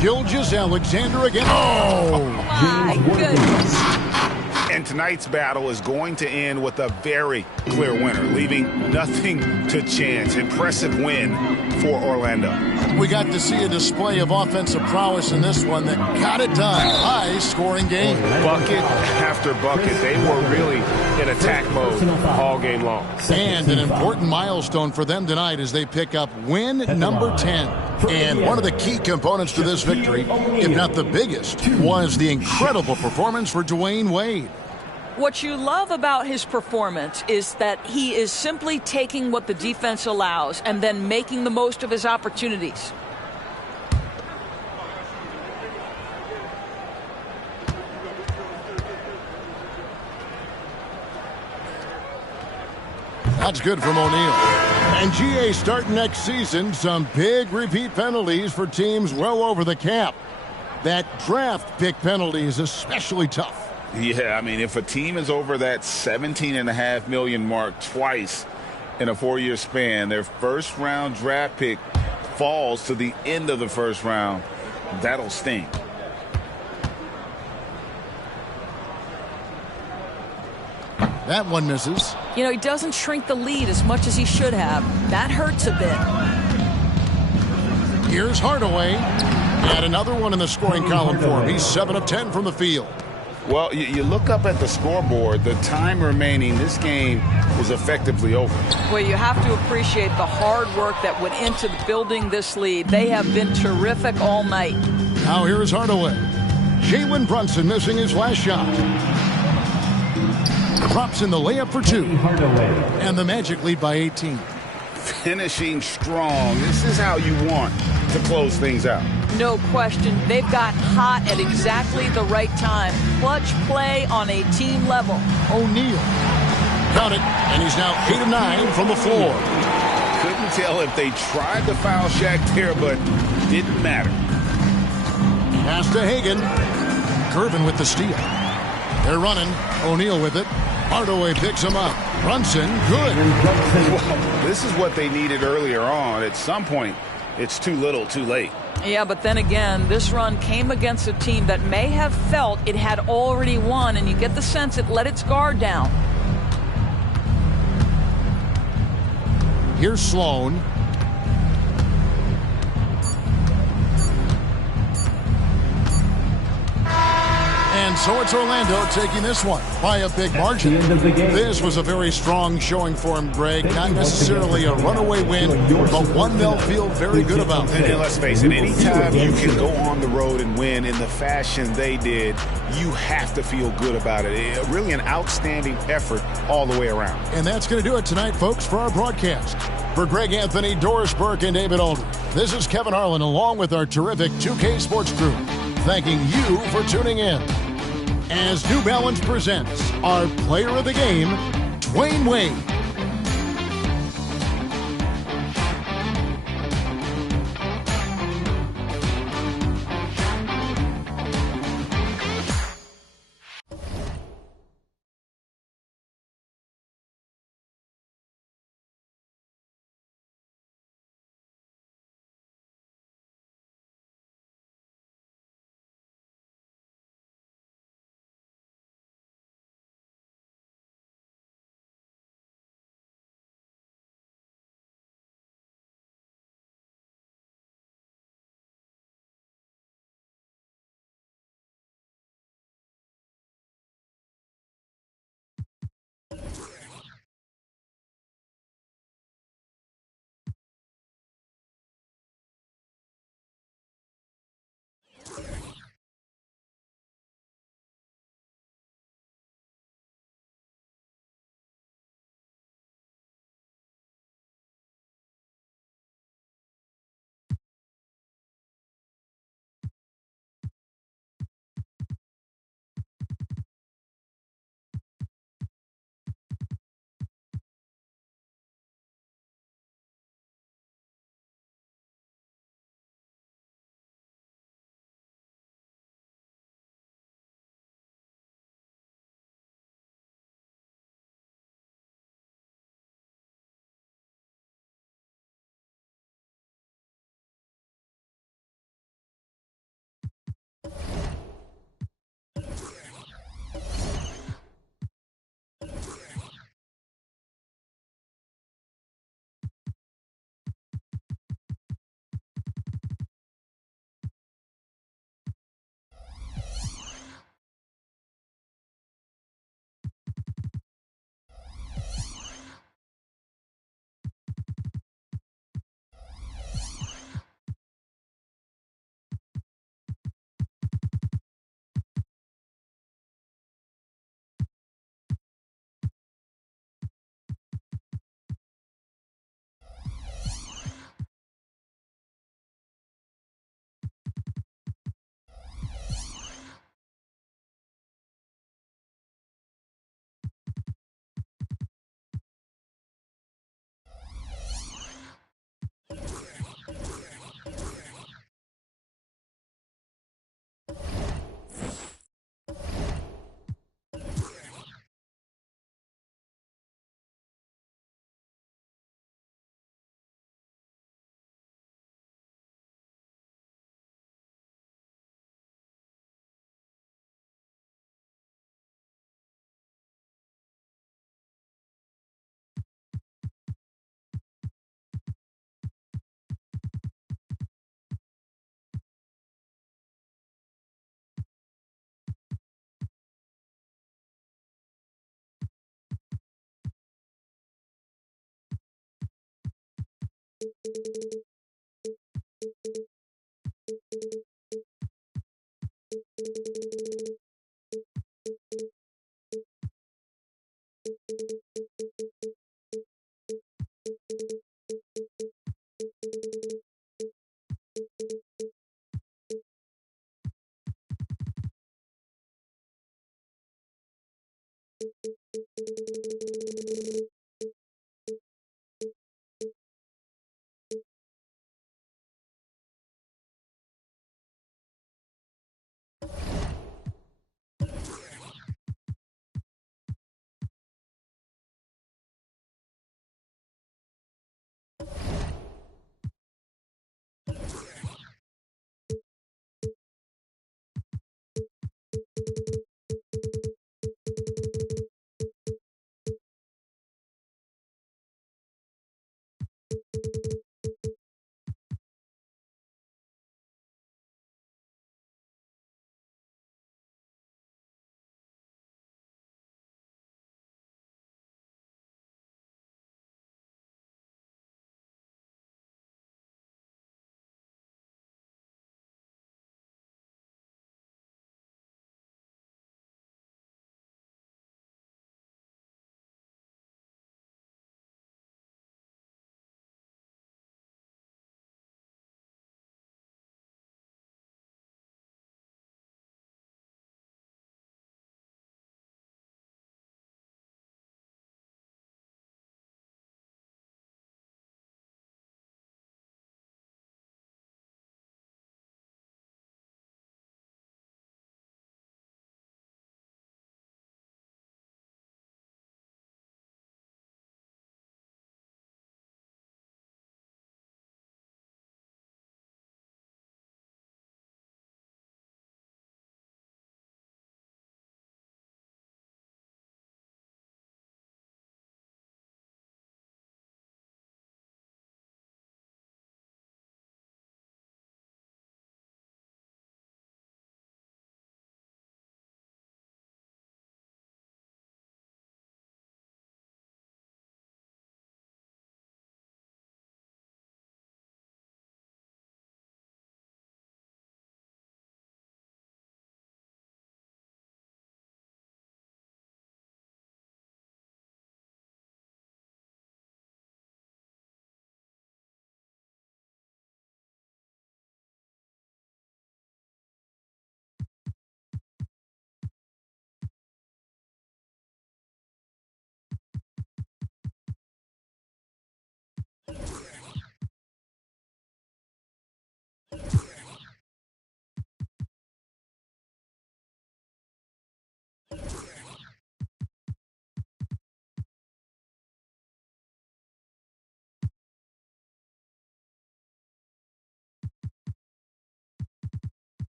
Gilgeous-Alexander again. Oh! My goodness. And tonight's battle is going to end with a very clear winner, leaving nothing to chance. Impressive win for Orlando. We got to see a display of offensive prowess in this one that got it done. High-scoring game. Bucket after bucket. They were really in attack mode all game long. And an important milestone for them tonight as they pick up win number 10. And one of the key components to this victory, if not the biggest, was the incredible performance for Dwayne Wade. What you love about his performance is that he is simply taking what the defense allows and then making the most of his opportunities. That's good from O'Neal. And GA starting next season, some big repeat penalties for teams well over the cap. That draft pick penalty is especially tough. Yeah, I mean, if a team is over that $17.5 million mark twice in a 4-year span, their first-round draft pick falls to the end of the first round, that'll sting. That one misses. You know, he doesn't shrink the lead as much as he should have. That hurts a bit. Here's Hardaway. And another one in the scoring column for him. He's 7 of 10 from the field. Well, you look up at the scoreboard, the time remaining, this game is effectively over. Well, you have to appreciate the hard work that went into building this lead. They have been terrific all night. Now here's Hardaway. Jalen Brunson missing his last shot. Drops in the layup for 2. And the Magic lead by 18. Finishing strong. This is how you want to close things out. No question. They've got hot at exactly the right time. Clutch play on a team level. O'Neal. Got it. And he's now 8 of 9 from the floor. Couldn't tell if they tried to foul Shaq there, but didn't matter. Pass to Hagan. Curvin with the steal. They're running. O'Neal with it. Hardaway picks him up. Brunson, good. Well, this is what they needed earlier on. At some point, it's too little, too late. Yeah, but then again, this run came against a team that may have felt it had already won, and you get the sense it let its guard down. Here's Sloan. And so it's Orlando taking this one by a big margin. This was a very strong showing for him, Greg. Not necessarily a runaway win, but one they'll feel very good about. And let's face it, anytime you can go on the road and win in the fashion they did, you have to feel good about it. Really an outstanding effort all the way around. And that's going to do it tonight, folks, for our broadcast. For Greg Anthony, Doris Burke, and David Aldridge, this is Kevin Harlan along with our terrific 2K Sports crew, thanking you for tuning in. as New Balance presents our player of the game, Dwayne Wade.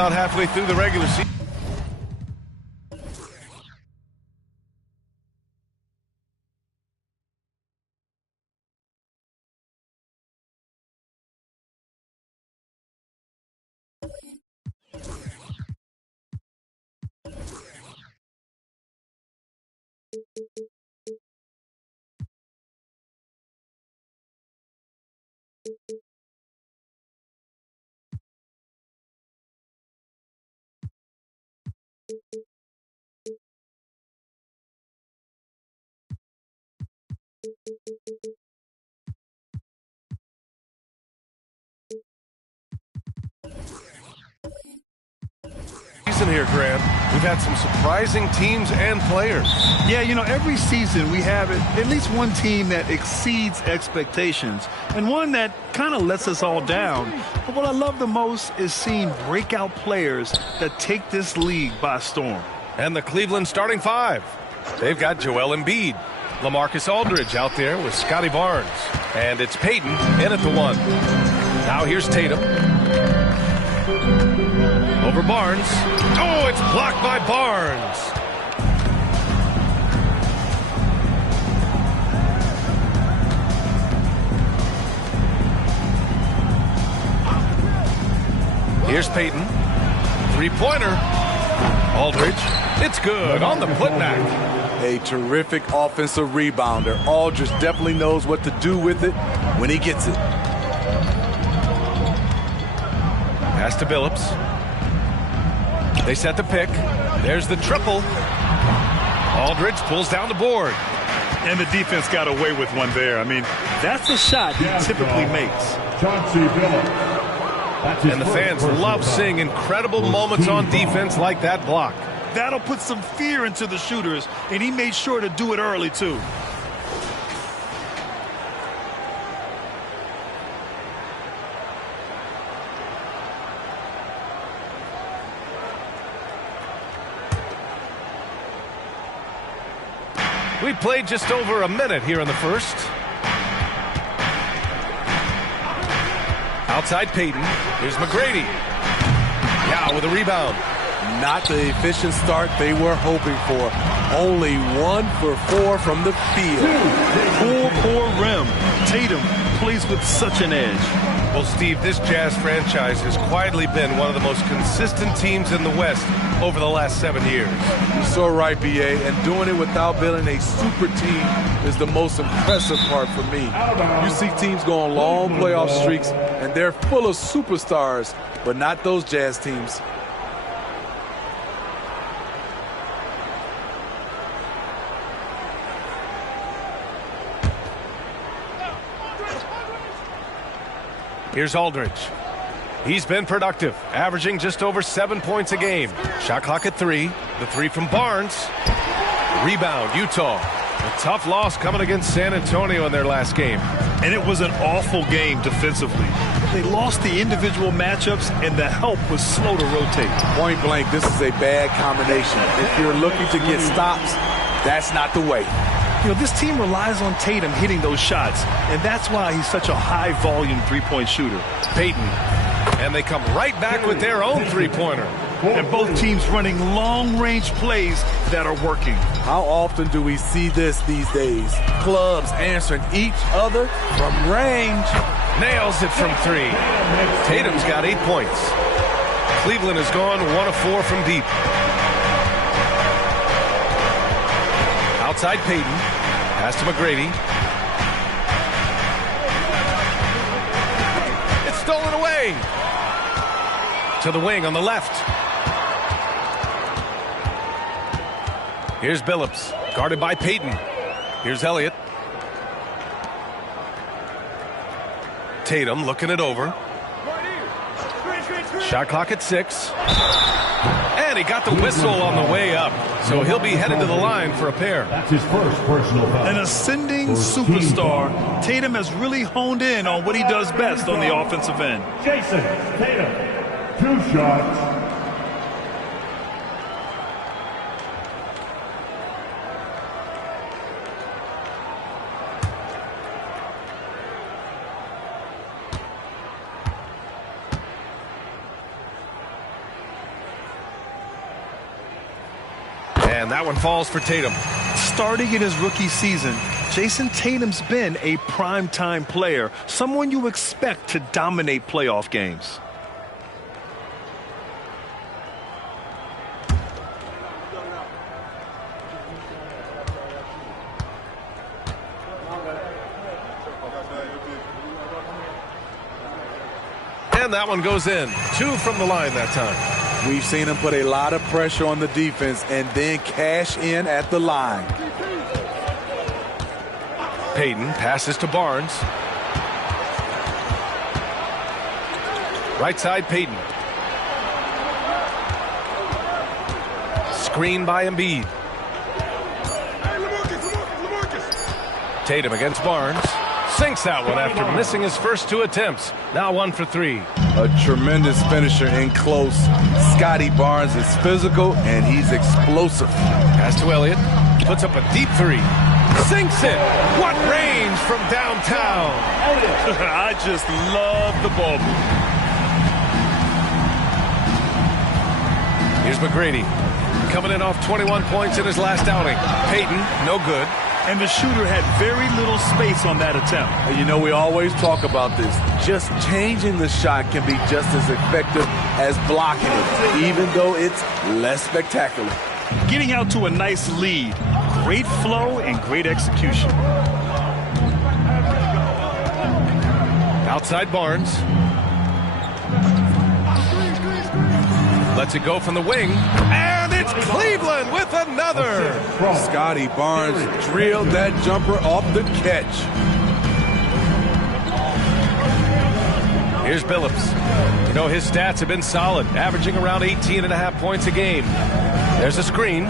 about halfway through the regular season. Here, Grant. We've had some surprising teams and players. Yeah, you know, every season we have at least one team that exceeds expectations and one that kind of lets us all down. But what I love the most is seeing breakout players that take this league by storm. And the Cleveland starting five. They've got Joel Embiid, LaMarcus Aldridge out there with Scotty Barnes. And it's Payton in at the one. Now here's Tatum. Over Barnes. Oh, it's blocked by Barnes. Here's Payton. Three-pointer. Aldridge. It's good on the putback. A terrific offensive rebounder. Aldridge definitely knows what to do with it when he gets it. Pass to Billups. They set the pick. There's the triple. Aldridge pulls down the board. And the defense got away with one there. I mean, that's a shot he typically makes. And the fans love seeing incredible moments on defense like that block. That'll put some fear into the shooters, and he made sure to do it early, too. We played just over a minute here in the first. Outside Payton. Here's McGrady. Yeah, with a rebound. Not the efficient start they were hoping for. Only 1 for 4 from the field. Poor rim. Tatum plays with such an edge. Well, Steve, this Jazz franchise has quietly been one of the most consistent teams in the West over the last 7 years. You're so right, B.A., and doing it without building a super team is the most impressive part for me. You see teams go on long playoff streaks, and they're full of superstars, but not those Jazz teams. Here's Aldridge. He's been productive, averaging just over 7 points a game. Shot clock at 3. The three from Barnes. Rebound, Utah. A tough loss coming against San Antonio in their last game. And it was an awful game defensively. They lost the individual matchups, and the help was slow to rotate. Point blank, this is a bad combination. If you're looking to get stops, that's not the way. You know, this team relies on Tatum hitting those shots, and that's why he's such a high-volume three-point shooter. Payton. And they come right back with their own three-pointer. And both teams running long-range plays that are working. How often do we see this these days? Clubs answering each other from range. Nails it from 3. Tatum's got 8 points. Cleveland has gone 1 of 4 from deep. Outside Payton. Pass to McGrady. It's stolen away. To the wing on the left. Here's Billups. Guarded by Payton. Here's Elliott. Tatum looking it over. Shot clock at 6. And he got the whistle on the way up. So he'll be headed to the line for a pair. That's his first personal foul. An ascending superstar. Tatum has really honed in on what he does best on the offensive end. Jason Tatum, 2 shots. And that one falls for Tatum. Starting in his rookie season, Jason Tatum's been a primetime player, someone you expect to dominate playoff games. And that one goes in. 2 from the line that time. We've seen him put a lot of pressure on the defense and then cash in at the line. Payton passes to Barnes. Right side, Payton. Screen by Embiid. Tatum against Barnes. Sinks that one after missing his first 2 attempts. Now 1 for 3. A tremendous finisher in close. Scotty Barnes is physical and he's explosive. Pass to Elliott. Puts up a deep 3. Sinks it. What range from downtown. I just love the ball move. Here's McGrady. Coming in off 21 points in his last outing. Payton, no good. And the shooter had very little space on that attempt. And you know, we always talk about this. Just changing the shot can be just as effective as blocking it, even though it's less spectacular. Getting out to a nice lead. Great flow and great execution. Outside Barnes. Lets it go from the wing. And it's Cleveland with another. Scotty Barnes drilled that jumper off the catch. Here's Billups. You know, his stats have been solid, averaging around 18.5 points a game. There's a screen.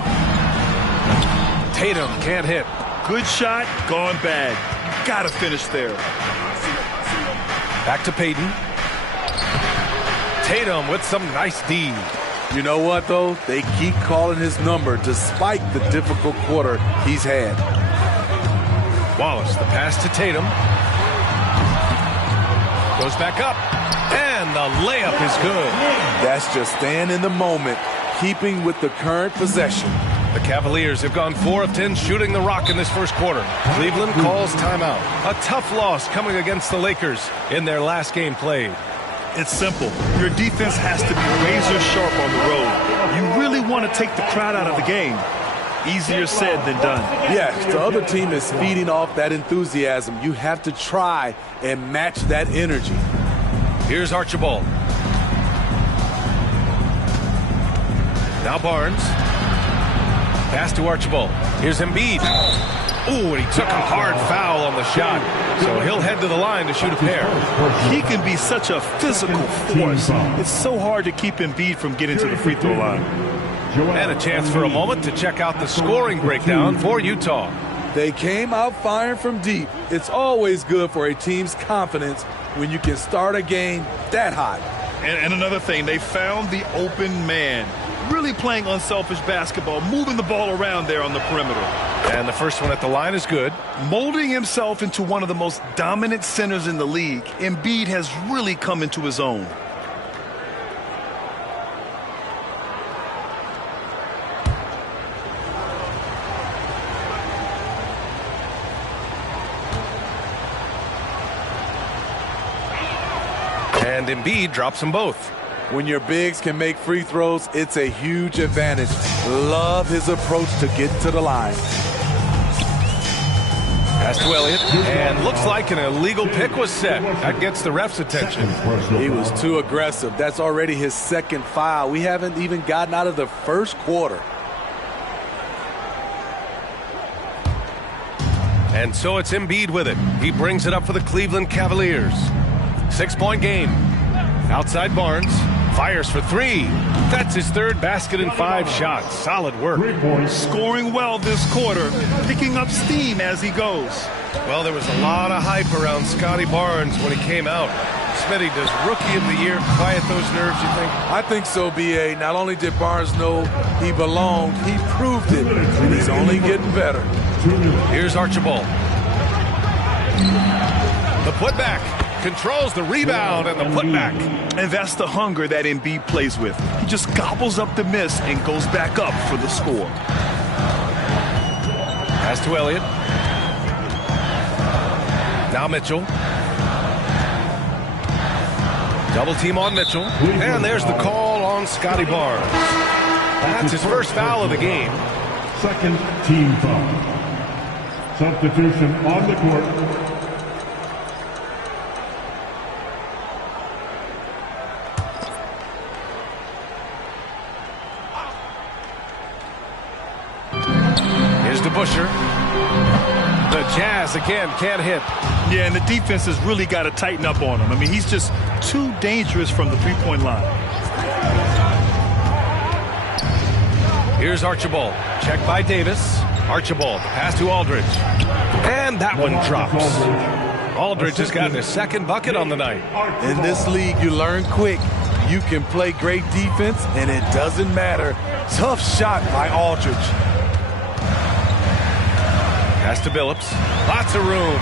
Tatum can't hit. Good shot, gone bad. Gotta finish there. Back to Payton. Tatum with some nice D. You know what, though? They keep calling his number despite the difficult quarter he's had. Wallace, the pass to Tatum. Goes back up. And the layup is good. That's just staying in the moment, keeping with the current possession. The Cavaliers have gone 4 of 10 shooting the rock in this first quarter. Cleveland calls timeout. A tough loss coming against the Lakers in their last game played. It's simple. Your defense has to be razor sharp on the road. You really want to take the crowd out of the game. Easier said than done. Yes, the other team is feeding off that enthusiasm. You have to try and match that energy. Here's Archibald. Now Barnes. Pass to Archibald. Here's Embiid. Ooh, and he took a hard foul on the shot. So he'll head to the line to shoot a pair. He can be such a physical force. It's so hard to keep Embiid from getting to the free throw line. And a chance for a moment to check out the scoring breakdown for Utah. They came out firing from deep. It's always good for a team's confidence when you can start a game that hot. And another thing, they found the open man. Really playing unselfish basketball, moving the ball around there on the perimeter. And the first one at the line is good. Molding himself into one of the most dominant centers in the league, Embiid has really come into his own. And Embiid drops them both. When your bigs can make free throws, it's a huge advantage. Love his approach to get to the line. Pass to Elliott, and looks like an illegal pick was set. That gets the ref's attention. He was too aggressive. That's already his second foul. We haven't even gotten out of the first quarter. And so it's Embiid with it. He brings it up for the Cleveland Cavaliers. 6-point game. Outside Barnes. Fires for 3. That's his third basket in 5 shots. Solid work. Scoring well this quarter, picking up steam as he goes. Well, there was a lot of hype around Scotty Barnes when he came out. Smitty, does Rookie of the Year quiet those nerves, you think? I think so, B.A. Not only did Barnes know he belonged, he proved it, and he's only getting better. Here's Archibald. The putback. Controls the rebound and the putback. And that's the hunger that Embiid plays with. He just gobbles up the miss and goes back up for the score. Pass to Elliott. Now Mitchell. Double team on Mitchell. And there's the call on Scotty Barnes. That's his first foul of the game. Second team foul. Substitution on the court. Here's DeBusschere. The Jazz again can't hit. Yeah, and the defense has really got to tighten up on him. I mean, he's just too dangerous from the three-point line. Here's Archibald. Check by Davis. Archibald. Pass to Aldridge. And that one drops. Aldridge has gotten his second bucket on the night. In this league, you learn quick. You can play great defense, and it doesn't matter. Tough shot by Aldridge. Pass to Billups. Lots of room.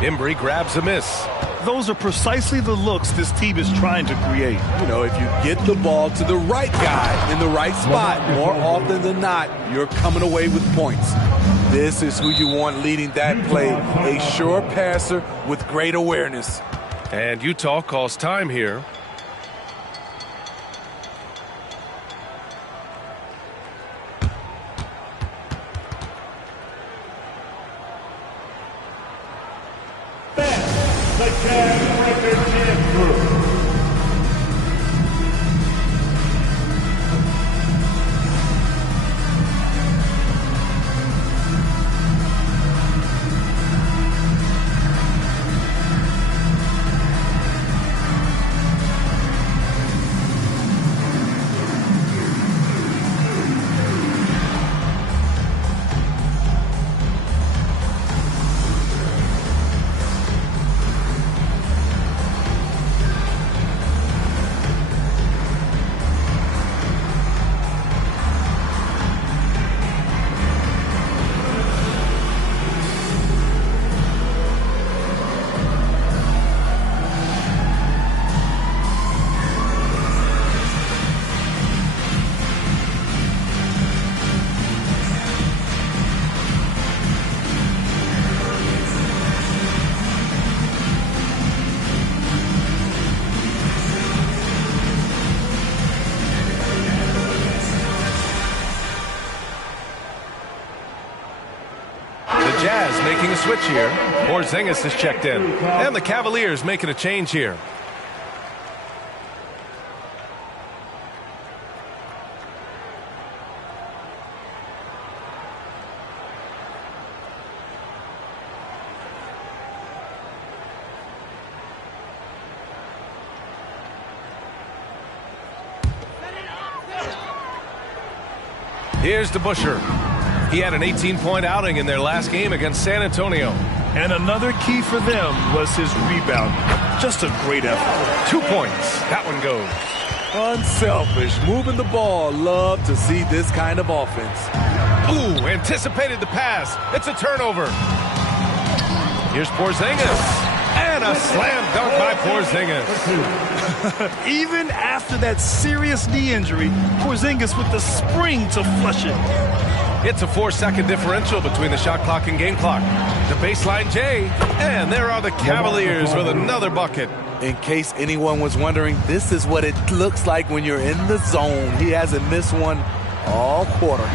Embry grabs a miss. Those are precisely the looks this team is trying to create. You know, if you get the ball to the right guy in the right spot, more often than not, you're coming away with points. This is who you want leading that play, a sure passer with great awareness. And Utah calls time here. Jazz making a switch here. Porzingis is checked in. And the Cavaliers making a change here. Here's DeBusschere. He had an 18-point outing in their last game against San Antonio. And another key for them was his rebound. Just a great effort. 2 points. That one goes. Unselfish. Moving the ball. Love to see this kind of offense. Ooh, anticipated the pass. It's a turnover. Here's Porzingis. And a slam dunk by Porzingis. Even after that serious knee injury, Porzingis with the spring to flush it. It's a 4-second differential between the shot clock and game clock. The baseline J, and there are the Cavaliers with another bucket. In case anyone was wondering, this is what it looks like when you're in the zone. He hasn't missed one all quarter.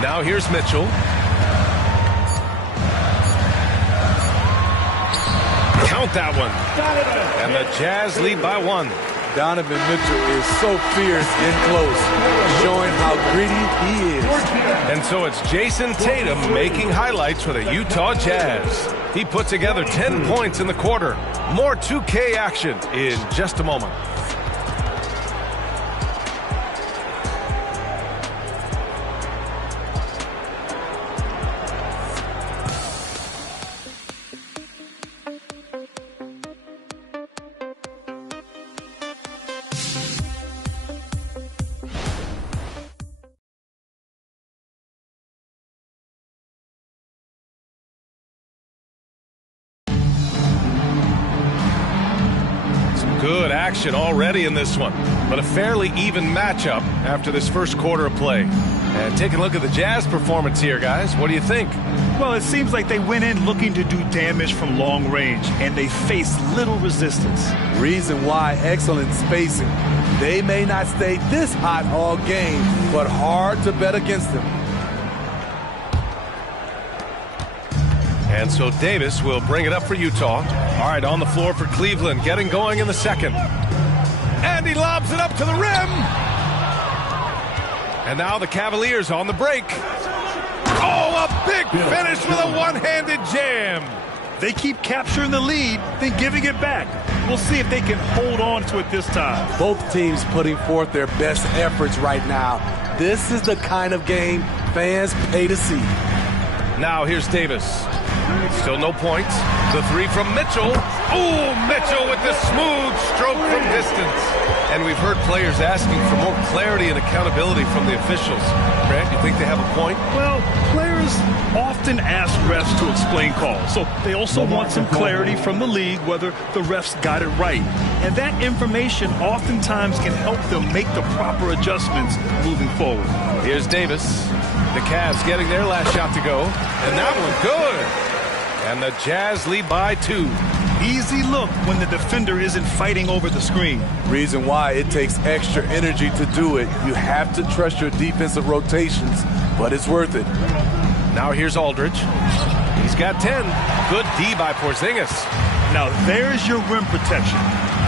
Now here's Mitchell. Count that one. And the Jazz lead by 1. Donovan Mitchell is so fierce in close, showing how gritty he is. And so it's Jason Tatum making highlights for the Utah Jazz. He put together 10 points in the quarter. More 2K action in just a moment. Good action already in this one, but a fairly even matchup after this first quarter of play. And take a look at the Jazz performance here, guys. What do you think? Well, it seems like they went in looking to do damage from long range, and they faced little resistance. Reason why: excellent spacing. They may not stay this hot all game, but hard to bet against them. And so Davis will bring it up for Utah. All right, on the floor for Cleveland, getting going in the second. And he lobs it up to the rim. And now the Cavaliers on the break. Oh, a big finish with a one-handed jam. They keep capturing the lead, then giving it back. We'll see if they can hold on to it this time. Both teams putting forth their best efforts right now. This is the kind of game fans pay to see. Now here's Davis. Still no points. The three from Mitchell. Oh, Mitchell with the smooth stroke from distance. And we've heard players asking for more clarity and accountability from the officials. Grant, you think they have a point? Well, players often ask refs to explain calls. So they also want some clarity from the league whether the refs got it right. And that information oftentimes can help them make the proper adjustments moving forward. Here's Davis. The Cavs getting their last shot to go. And that one good. And the Jazz lead by 2. Easy look when the defender isn't fighting over the screen. Reason why: it takes extra energy to do it. You have to trust your defensive rotations, but it's worth it. Now here's Aldridge. He's got 10. Good D by Porzingis. Now there's your rim protection.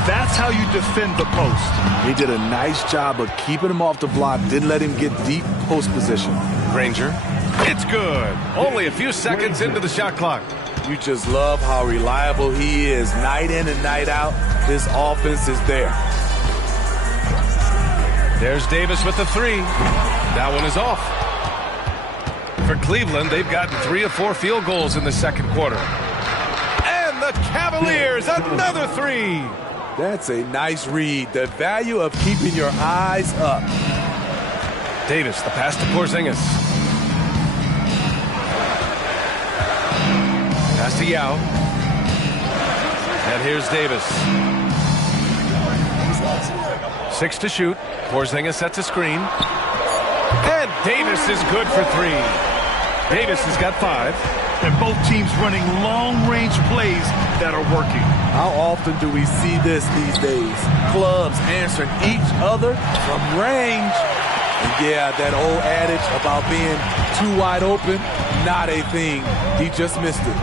That's how you defend the post. He did a nice job of keeping him off the block, didn't let him get deep post position. Granger. It's good. Only a few seconds into the shot clock. You just love how reliable he is. Night in and night out, his offense is there. There's Davis with the three. That one is off. For Cleveland, they've gotten 3 of 4 field goals in the second quarter. And the Cavaliers, another three. That's a nice read. The value of keeping your eyes up. Davis, the pass to Porzingis. Pass to Yao. And here's Davis. 6 to shoot. Porzingis sets a screen. And Davis is good for 3. Davis has got 5. And both teams running long-range plays that are working. How often do we see this these days? Clubs answering each other from range. And yeah, that old adage about being too wide open, not a thing. He just missed it.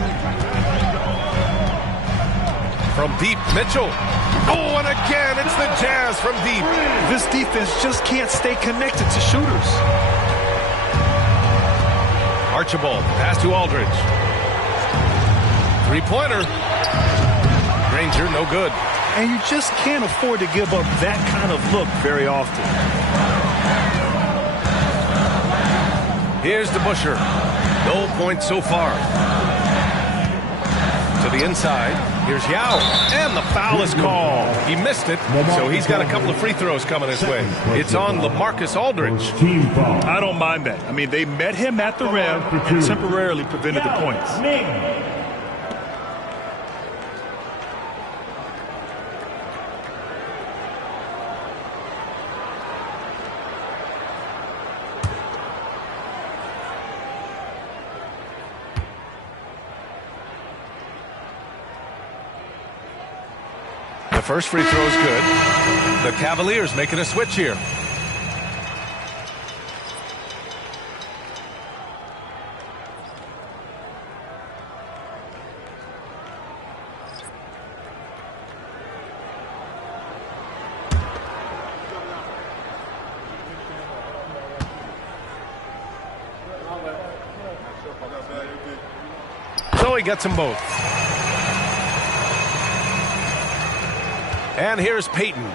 From deep, Mitchell. Oh, and again, it's the Jazz from deep. This defense just can't stay connected to shooters. Archibald, pass to Aldridge. Three-pointer. Granger, no good. And you just can't afford to give up that kind of look very often. Here's DeBusschere. No points so far. To the inside. Here's Yao. And the foul is called. He missed it, so he's got a couple of free throws coming his way. It's on LaMarcus Aldridge. I don't mind that. I mean, they met him at the rim and temporarily prevented the points. First free throw is good. The Cavaliers making a switch here. So he gets them both. And here's Payton.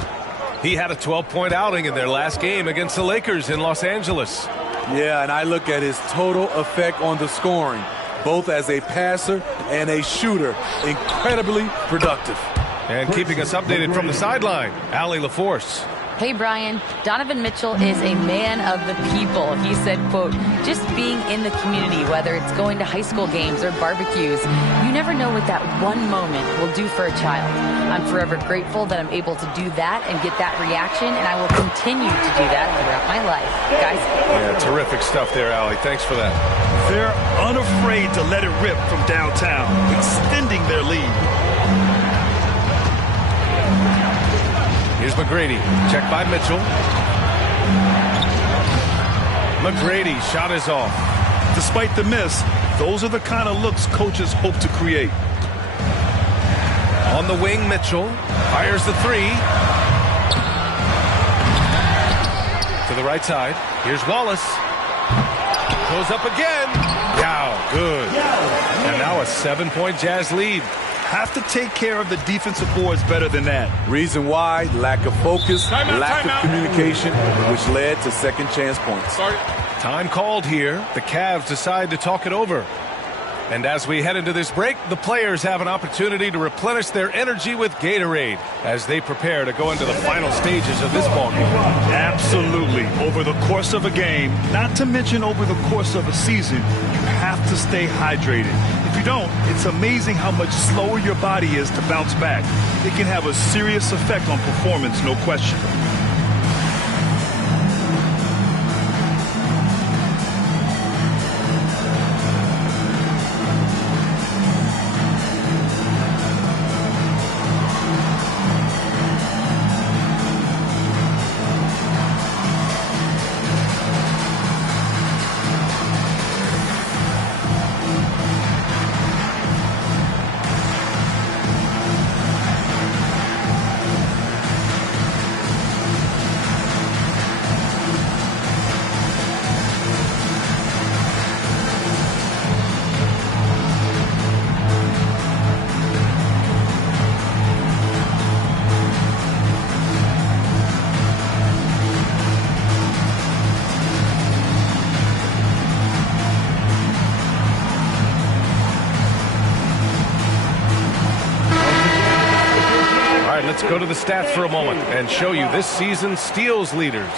He had a 12-point outing in their last game against the Lakers in Los Angeles. Yeah, and I look at his total effect on the scoring, both as a passer and a shooter. Incredibly productive. And keeping us updated from the sideline, Allie LaForce. Hey, Brian, Donovan Mitchell is a man of the people. He said, quote, just being in the community, whether it's going to high school games or barbecues, you never know what that one moment will do for a child. I'm forever grateful that I'm able to do that and get that reaction, and I will continue to do that throughout my life. Guys? Yeah, terrific stuff there, Allie. Thanks for that. They're unafraid to let it rip from downtown, extending their lead. Here's McGrady. Check by Mitchell. McGrady, shot is off. Despite the miss, those are the kind of looks coaches hope to create. On the wing, Mitchell fires the three. To the right side. Here's Wallace. Goes up again. Yow, good. And now a 7-point Jazz lead. Have to take care of the defensive boards better than that. Reason why, lack of focus, lack of communication, which led to second chance points. Time called here. The Cavs decide to talk it over. And as we head into this break, the players have an opportunity to replenish their energy with Gatorade as they prepare to go into the final stages of this ballgame. Absolutely. Over the course of a game, not to mention over the course of a season, you have to stay hydrated. If you don't, it's amazing how much slower your body is to bounce back. It can have a serious effect on performance, no question. Let's go to the stats for a moment and show you this season's steals leaders.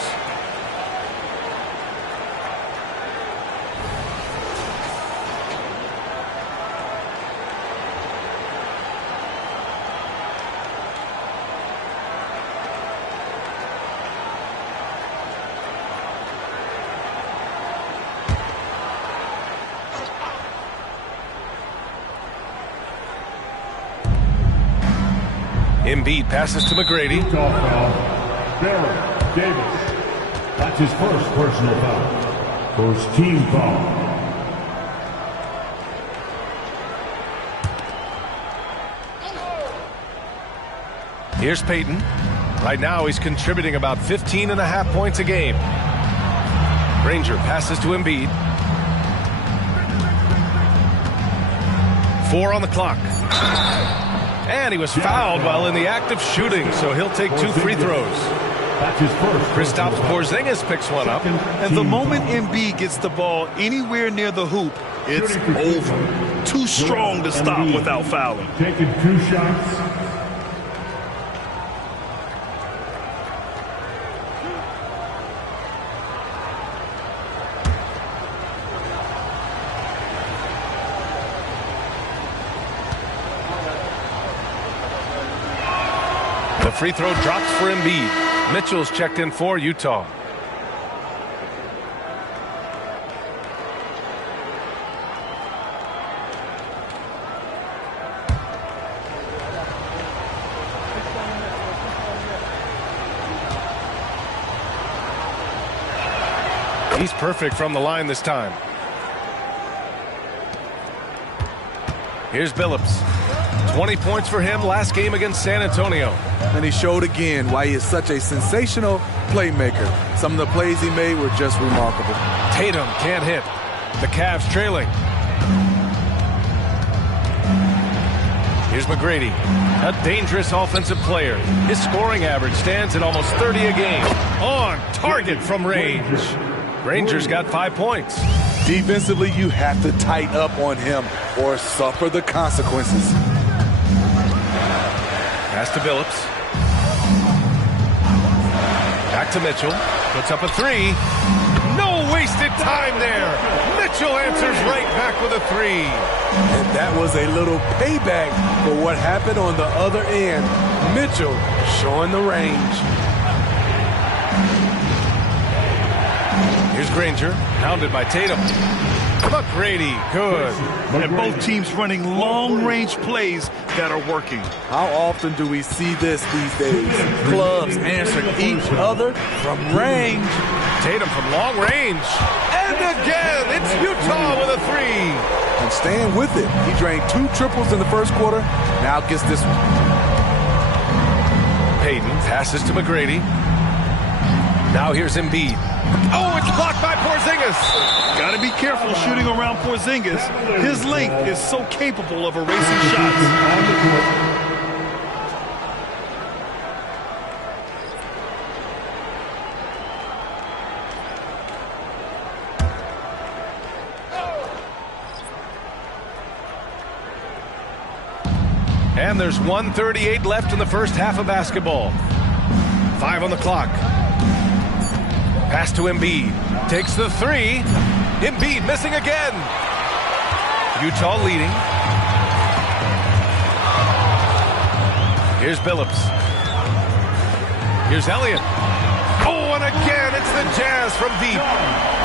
Embiid passes to McGrady. Baron Davis. That's his first personal foul. First team foul. Here's Payton. Right now he's contributing about 15.5 points a game. Granger passes to Embiid. 4 on the clock. And he was fouled while in the act of shooting, so he'll take 2 free throws. Kristaps Porzingis picks one up. And the moment Embiid gets the ball anywhere near the hoop, it's over. Too strong to stop without fouling. Taking 2 shots. The free throw drops for Embiid. Mitchell's checked in for Utah. He's perfect from the line this time. Here's Billups. 20 points for him last game against San Antonio. And he showed again why he is such a sensational playmaker. Some of the plays he made were just remarkable. Tatum can't hit. The Cavs trailing. Here's McGrady, a dangerous offensive player. His scoring average stands at almost 30 a game. On target from range. Granger's got 5 points. Defensively, you have to tighten up on him or suffer the consequences. Pass to Billups. to Mitchell. Puts up a three. No wasted time there. Mitchell answers right back with a three. And that was a little payback for what happened on the other end. Mitchell showing the range. Here's Granger, pounded by Tatum. McGrady, good. And both teams running long-range plays that are working. How often do we see this these days? Clubs answering each other from range. Tatum from long range. And again, it's Utah with a three. And staying with it. He drained 2 triples in the first quarter. Now gets this one. Payton passes to McGrady. Now here's Embiid. Oh, it's blocked by Porzingis. Got to be careful shooting around Porzingis. His length is so capable of erasing shots. And there's 1:38 left in the first half of basketball. 5 on the clock. Pass to Embiid. Takes the three. Embiid missing again. Utah leading. Here's Billups. Here's Elliott. Oh, and again, it's the Jazz from deep.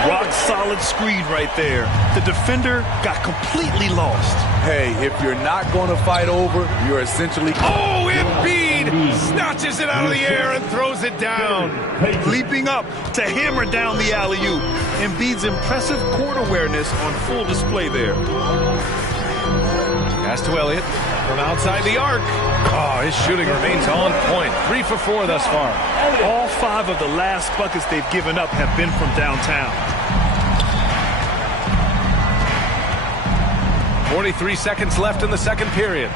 Rock solid screen right there. The defender got completely lost. Hey, if you're not going to fight over, you're essentially... Oh, Embiid snatches it out of the air and throws it down. Leaping up to hammer down the alley-oop. Embiid's impressive court awareness on full display there. Pass to Elliott from outside the arc. Oh, his shooting remains on point. 3 for 4 thus far. All 5 of the last buckets they've given up have been from downtown. 43 seconds left in the second period.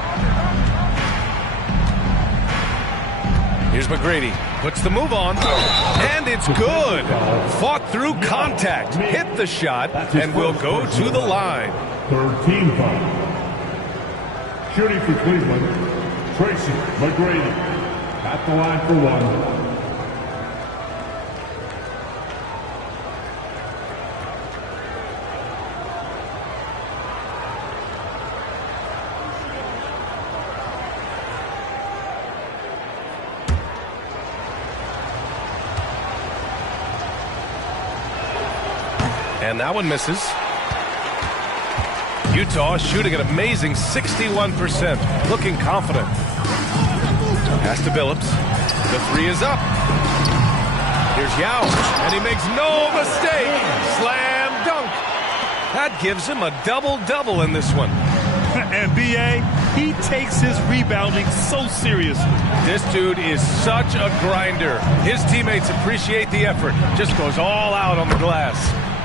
Here's McGrady. Puts the move on. And it's good. Fought through contact. Hit the shot and will go to the line. Third team foul. Shooting for Cleveland, Tracy McGrady. At the line for one. And that one misses. Utah shooting an amazing 61%, looking confident. Pass to Billups. The three is up. Here's Yao, and he makes no mistake. Slam dunk. That gives him a double-double in this one. And B.A., he takes his rebounding so seriously. This dude is such a grinder. His teammates appreciate the effort. Just goes all out on the glass.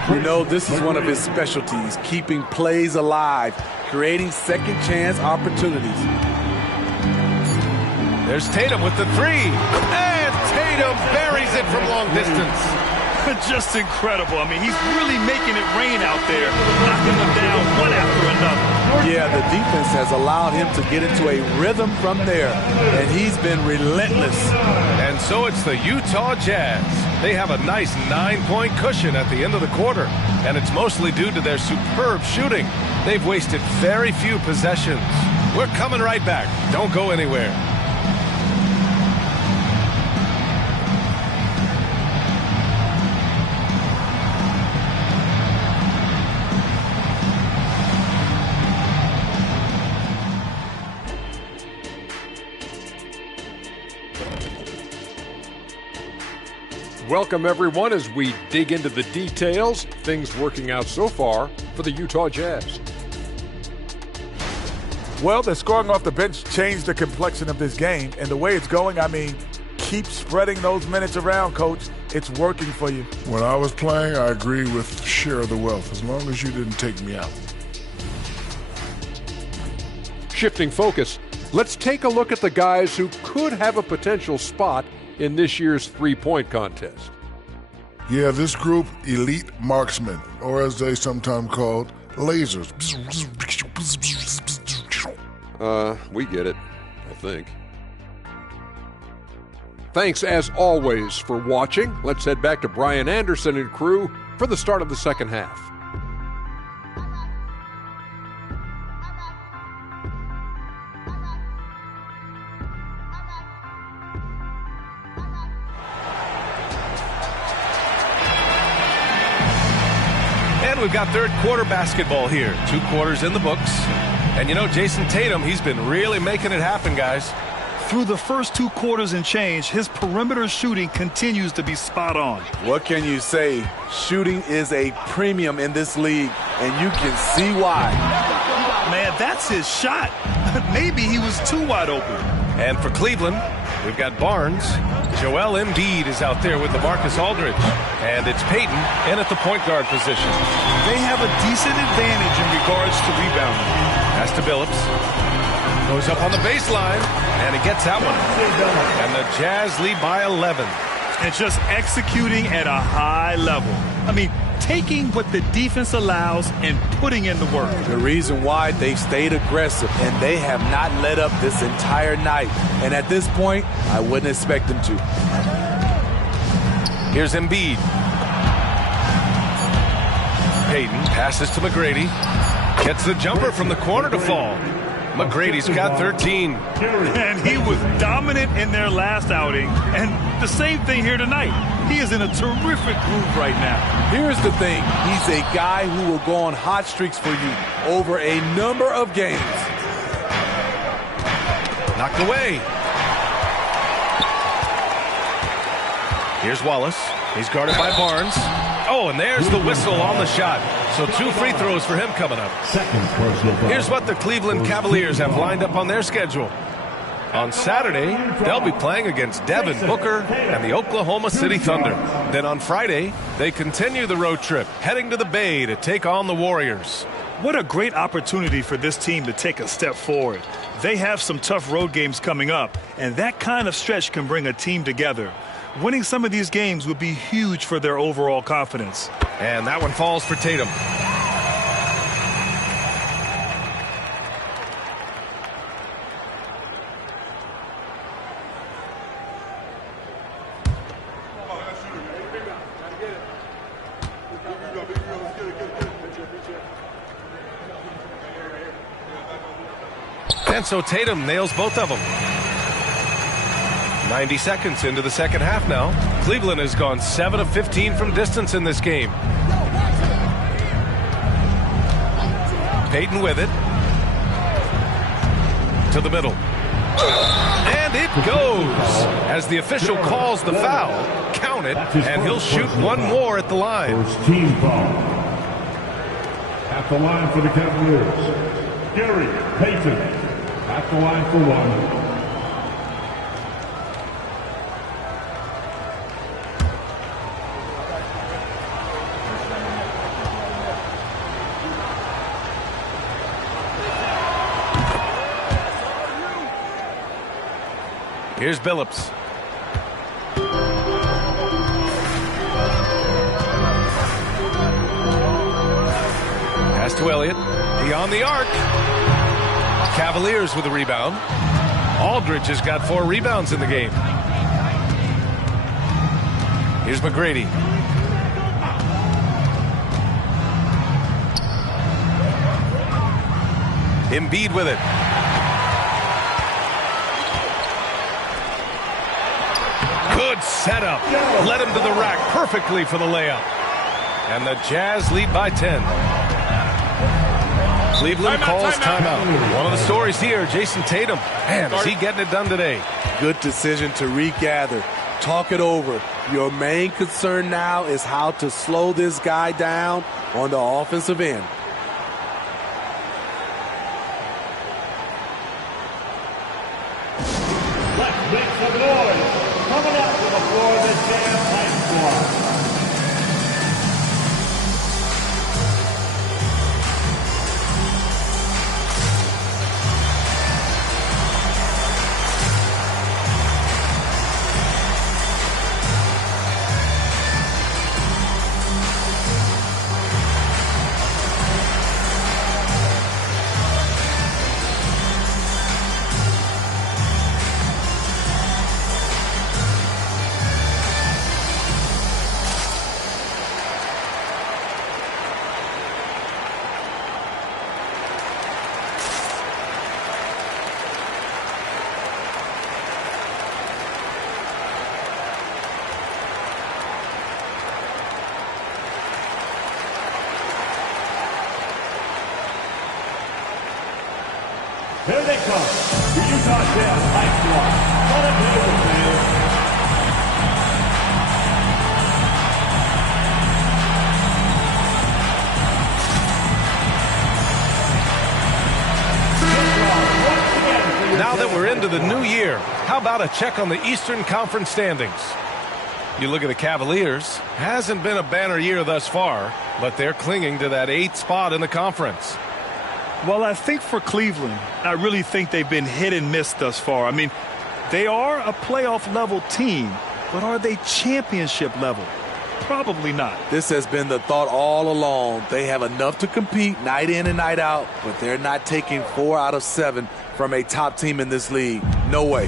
You know, this is one of his specialties, keeping plays alive, creating second chance opportunities. There's Tatum with the three. And Tatum buries it from long distance. Just incredible. I mean, he's really making it rain out there, knocking them down one after another. Yeah, the defense has allowed him to get into a rhythm from there, and he's been relentless. And so it's the Utah Jazz. They have a nice 9-point cushion at the end of the quarter, and it's mostly due to their superb shooting. They've wasted very few possessions. We're coming right back. Don't go anywhere. Welcome, everyone, as we dig into the details. Things working out so far for the Utah Jazz. Well, the scoring off the bench changed the complexion of this game. And the way it's going, I mean, keep spreading those minutes around, Coach. It's working for you. When I was playing, I agree with share the wealth, as long as you didn't take me out. Shifting focus, let's take a look at the guys who could have a potential spot in this year's three-point contest. Yeah, this group, elite marksmen, or as they sometimes called, lasers. We get it, I think. Thanks, as always, for watching. Let's head back to Brian Anderson and crew for the start of the second half. And we've got third quarter basketball here. 2 quarters in the books. And you know, Jason Tatum, he's been really making it happen, guys. Through the first 2 quarters and change, his perimeter shooting continues to be spot on. What can you say? Shooting is a premium in this league, and you can see why. Man, that's his shot. Maybe he was too wide open. And for Cleveland, we've got Barnes. Joel Embiid is out there with LaMarcus Aldridge. And it's Payton in at the point guard position. They have a decent advantage in regards to rebounding. Pass to Billups. Goes up on the baseline, and he gets that one. And the Jazz lead by 11. And just executing at a high level. I mean, taking what the defense allows and putting in the work. The reason why they stayed aggressive, and they have not let up this entire night. And at this point, I wouldn't expect them to. Here's Embiid. Payton passes to McGrady. Gets the jumper from the corner to fall. McGrady's got 13. And he was dominant in their last outing. And the same thing here tonight. He is in a terrific groove right now. Here's the thing. He's a guy who will go on hot streaks for you over a number of games. Knocked away. Here's Wallace. He's guarded by Barnes. Oh, and there's the whistle on the shot. So 2 free throws for him coming up. Here's what the Cleveland Cavaliers have lined up on their schedule. On Saturday, they'll be playing against Devin Booker and the Oklahoma City Thunder. Then on Friday, they continue the road trip, heading to the Bay to take on the Warriors. What a great opportunity for this team to take a step forward. They have some tough road games coming up, and that kind of stretch can bring a team together. Winning some of these games would be huge for their overall confidence. And that one falls for Tatum. And so Tatum nails both of them. 90 seconds into the second half now. Cleveland has gone 7 of 15 from distance in this game. Payton with it. To the middle. And it goes. As the official calls the foul, count it, and he'll shoot one more at the line. First team foul. At the line for the Cavaliers, Gary Payton. At the line for one. Here's Billups. Pass to Elliott. Beyond the arc. Cavaliers with a rebound. Aldridge has got 4 rebounds in the game. Here's McGrady. Embiid with it. Good setup. Led him to the rack perfectly for the layup. And the Jazz lead by 10. Cleveland calls timeout. One of the stories here, Jason Tatum. Man, is he getting it done today? Good decision to regather. Talk it over. Your main concern now is how to slow this guy down on the offensive end. Let's make some noise. Coming out to the floor, the Jazz High Squad. Here they come. The Utah Jazz High Squad. What a beautiful field. Now that we're into the new year, how about a check on the Eastern Conference standings? You look at the Cavaliers, hasn't been a banner year thus far, but they're clinging to that 8th spot in the conference. Well, I think for Cleveland, I really think they've been hit and miss thus far. I mean, they are a playoff level team, but are they championship level? Probably not. This has been the thought all along. They have enough to compete night in and night out, but they're not taking 4 out of 7 from a top team in this league. No way.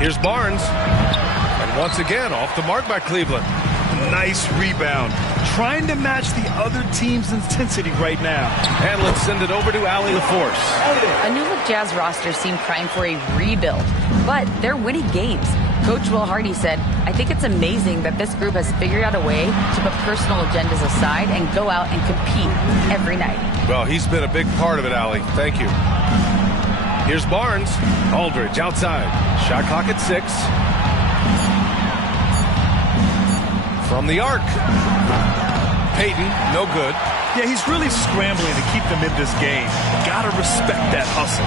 Here's Barnes. And once again, off the mark by Cleveland. Nice rebound. Trying to match the other team's intensity right now. And let's send it over to Allie LaForce. A new-look Jazz roster seemed primed for a rebuild, but they're winning games. Coach Will Hardy said, I think it's amazing that this group has figured out a way to put personal agendas aside and go out and compete every night. Well, he's been a big part of it, Allie. Thank you. Here's Barnes. Aldridge outside. Shot clock at 6. From the arc. Payton, no good. Yeah, he's really scrambling to keep them in this game. Gotta respect that hustle.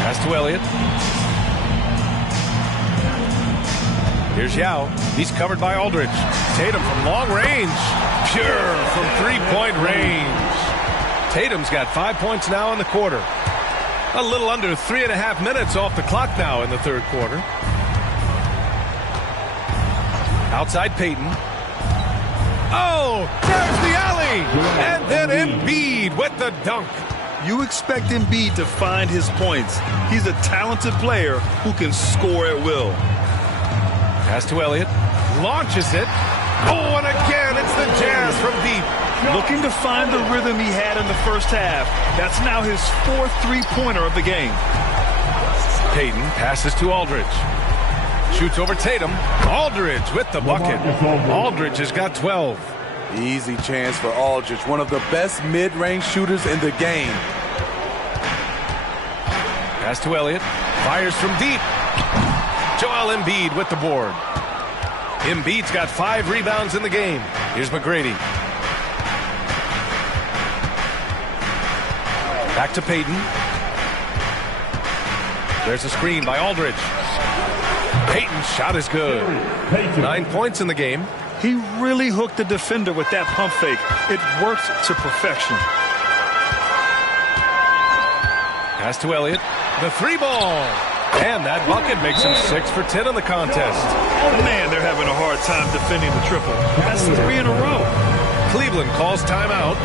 Pass to Elliott. Here's Yao. He's covered by Aldridge. Tatum from long range. Pure from three-point range. Tatum's got 5 points now in the quarter. A little under 3.5 minutes off the clock now in the third quarter. Outside Payton. Oh, there's the alley. And then Embiid with the dunk. You expect Embiid to find his points. He's a talented player who can score at will. Pass to Elliott. Launches it. Oh, and again, it's the Jazz from deep. Looking to find the rhythm he had in the first half. That's now his 4th three-pointer of the game. Payton passes to Aldridge. Shoots over Tatum. Aldridge with the bucket. Aldridge has got 12. Easy chance for Aldridge, one of the best mid-range shooters in the game. Pass to Elliott. Fires from deep. Joel Embiid with the board. Embiid's got 5 rebounds in the game. Here's McGrady. Back to Payton. There's a screen by Aldridge. Payton's shot is good. 9 points in the game. He really hooked the defender with that pump fake. It worked to perfection. Pass to Elliott. The 3-ball. And that bucket makes him 6 for 10 in the contest. Man, they're having a hard time defending the triple. That's 3 in a row. Cleveland calls timeout.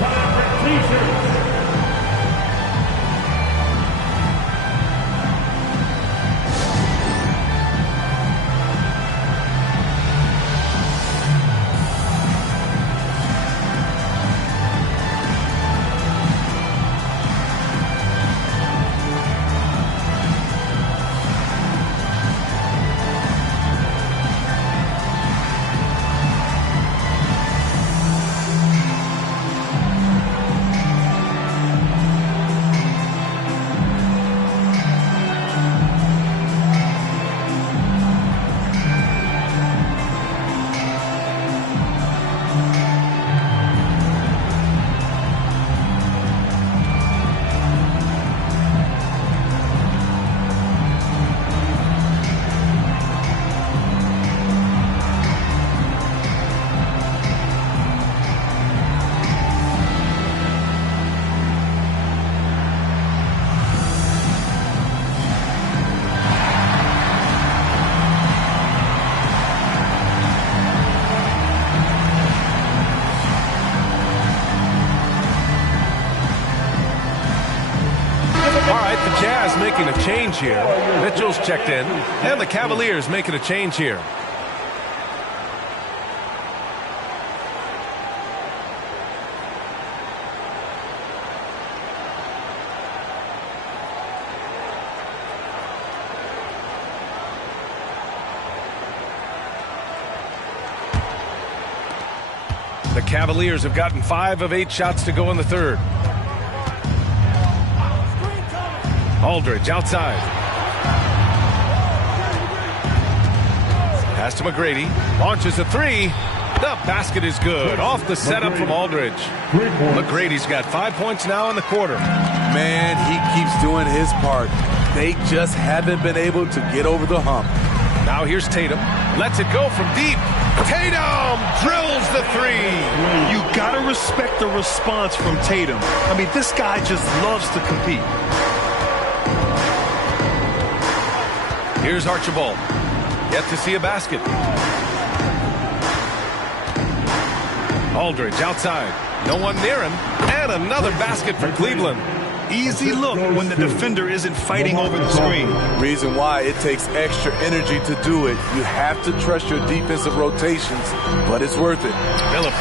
Making a change here. Mitchell's checked in, and the Cavaliers making a change here. The Cavaliers have gotten 5 of 8 shots to go in the third. Aldridge outside. Pass to McGrady. Launches a 3. The basket is good. Off the setup from Aldridge. McGrady's got 5 points now in the quarter. Man, he keeps doing his part. They just haven't been able to get over the hump. Now here's Tatum. Lets it go from deep. Tatum drills the 3. You got to respect the response from Tatum. I mean, this guy just loves to compete. Here's Archibald. Yet to see a basket. Aldridge outside. No one near him. And another basket for Cleveland. Easy look when the defender isn't fighting over the screen. Reason why it takes extra energy to do it. You have to trust your defensive rotations, but it's worth it. Phillips.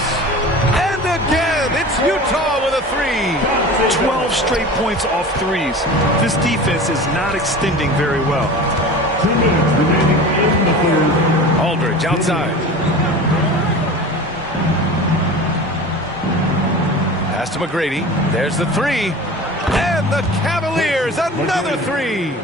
And again, it's Utah with a 3. 12 straight points off threes. This defense is not extending very well. 2 minutes remaining in the third. Aldridge outside. Pass to McGrady. There's the 3. And the Cavaliers, another 3.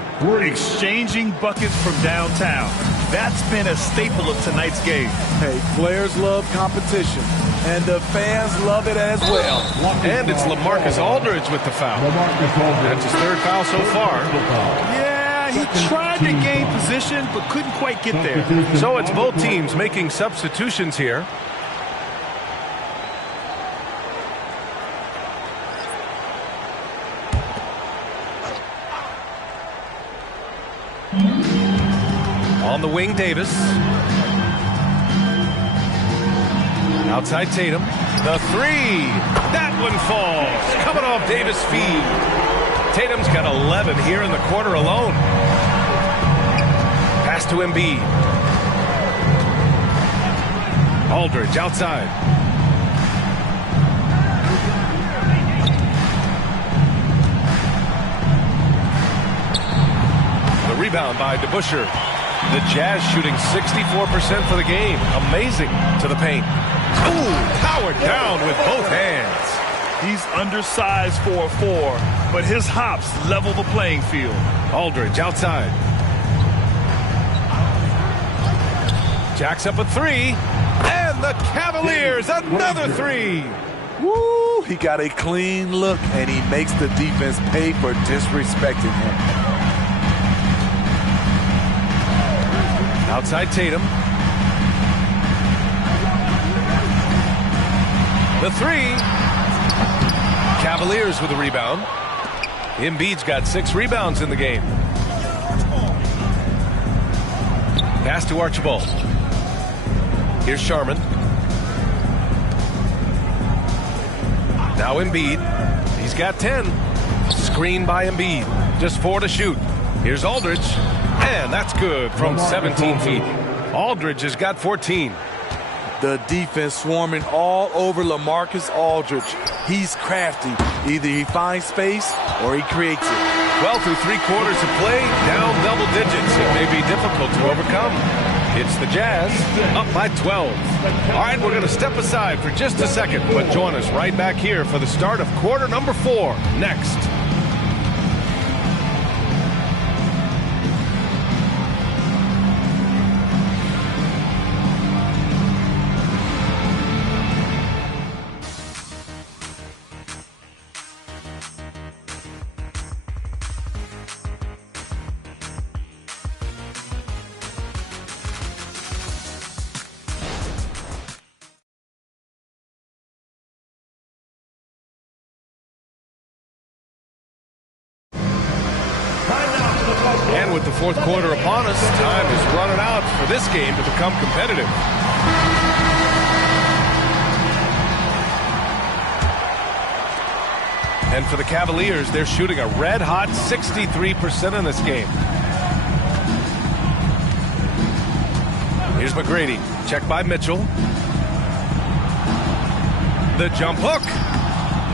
Exchanging buckets from downtown. That's been a staple of tonight's game. Hey, players love competition, and the fans love it as well. And it's LaMarcus Aldridge with the foul. That's his 3rd foul so far. Yeah, he tried to gain position, but couldn't quite get there. So it's both teams making substitutions here. On the wing, Davis. Outside Tatum. The 3. That one falls. Coming off Davis' feed. Tatum's got 11 here in the quarter alone. Pass to Embiid. Aldridge outside. The rebound by DeBusschere. The Jazz shooting 64% for the game. Amazing to the paint. Ooh, powered down with both hands. He's undersized for a 4, but his hops level the playing field. Aldridge outside. Jacks up a 3. And the Cavaliers, another 3. Woo! He got a clean look, and he makes the defense pay for disrespecting him. Outside Tatum. The 3. Cavaliers with the rebound. Embiid's got 6 rebounds in the game. Pass to Archibald. Here's Sharman. Now Embiid. He's got 10. Screen by Embiid. Just 4 to shoot. Here's Aldridge. And that's good from 17 feet. Aldridge has got 14. The defense swarming all over LaMarcus Aldridge. He's crafty. Either he finds space or he creates it. Well, through 3 quarters of play, down double digits. It may be difficult to overcome. It's the Jazz up by 12. All right, we're going to step aside for just a second, but join us right back here for the start of quarter number 4 next. And with the 4th quarter upon us, time is running out for this game to become competitive. And for the Cavaliers, they're shooting a red-hot 63% in this game. Here's McGrady. Check by Mitchell. The jump hook.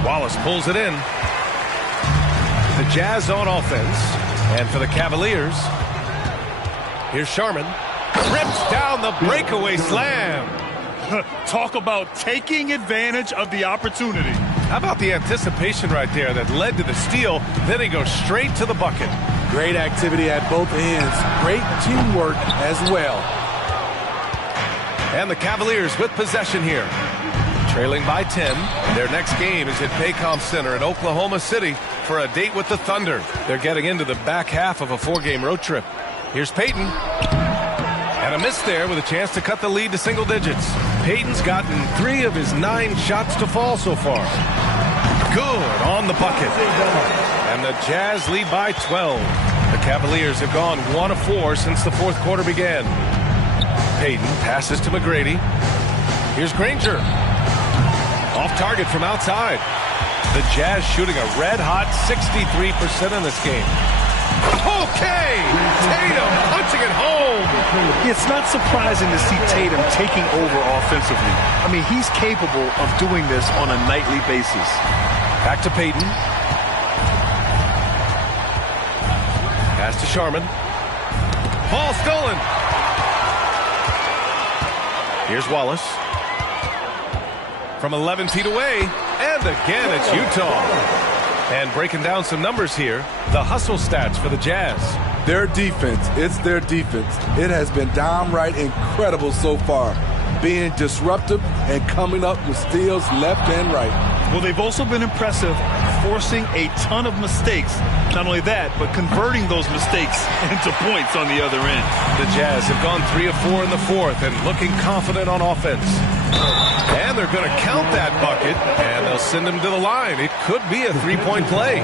Wallace pulls it in. The Jazz on offense. And for the Cavaliers, here's Sharman. Rips down the breakaway slam. Talk about taking advantage of the opportunity. How about the anticipation right there that led to the steal? Then he goes straight to the bucket. Great activity at both ends. Great teamwork as well. And the Cavaliers with possession here. Trailing by 10. Their next game is at Paycom Center in Oklahoma City for a date with the Thunder. They're getting into the back half of a 4-game road trip. Here's Payton. And a miss there with a chance to cut the lead to single digits. Payton's gotten 3 of his 9 shots to fall so far. Good on the bucket. And the Jazz lead by 12. The Cavaliers have gone 1 of 4 since the fourth quarter began. Payton passes to McGrady. Here's Granger. Off target from outside. The Jazz shooting a red-hot 63% in this game. Okay! Tatum punching it home! It's not surprising to see Tatum taking over offensively. I mean, he's capable of doing this on a nightly basis. Back to Payton. Pass to Sharman. Ball stolen. Here's Wallace. From 11 feet away. And again, it's Utah. And breaking down some numbers here, the hustle stats for the Jazz. Their defense, it's their defense. It has been downright incredible so far, being disruptive and coming up with steals left and right. Well, they've also been impressive, forcing a ton of mistakes. Not only that, but converting those mistakes into points on the other end. The Jazz have gone 3 of 4 in the fourth and looking confident on offense. And they're going to count that bucket, and they'll send him to the line. It could be a 3-point play.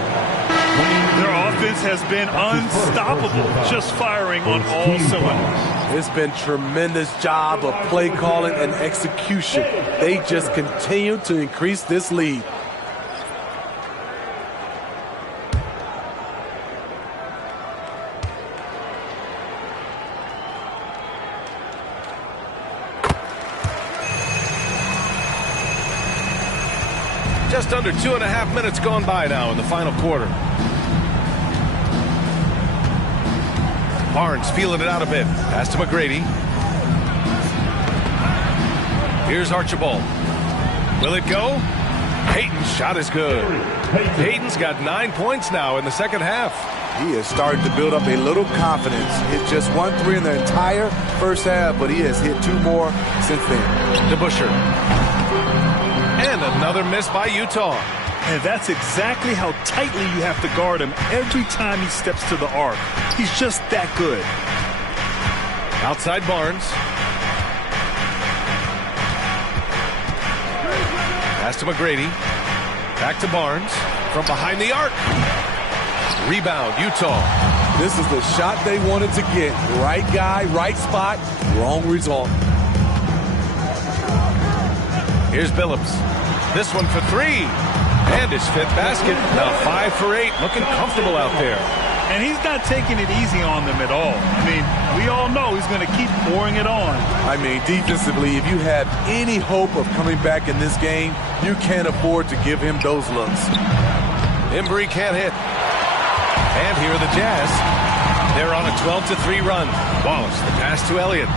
Their offense has been unstoppable, just firing on all cylinders. It's been tremendous job of play calling and execution. They just continue to increase this lead. Just under 2.5 minutes gone by now in the final quarter. Barnes feeling it out a bit. Pass to McGrady. Here's Archibald. Will it go? Payton's shot is good. Payton's got 9 points now in the second half. He is starting to build up a little confidence. Hit just 1 3 in the entire first half, but he has hit 2 more since then. DeBusschere. And another miss by Utah. And that's exactly how tightly you have to guard him every time he steps to the arc. He's just that good. Outside Barnes. Pass to McGrady. Back to Barnes. From behind the arc. Rebound, Utah. This is the shot they wanted to get. Right guy, right spot, wrong result. Here's Billups. This one for 3. And his 5th basket. Now 5 for 8. Looking comfortable out there. And he's not taking it easy on them at all. I mean, we all know he's going to keep pouring it on. I mean, defensively, if you have any hope of coming back in this game, you can't afford to give him those looks. Embry can't hit. And here are the Jazz. They're on a 12-3 run. Wallace, the pass to Elliott.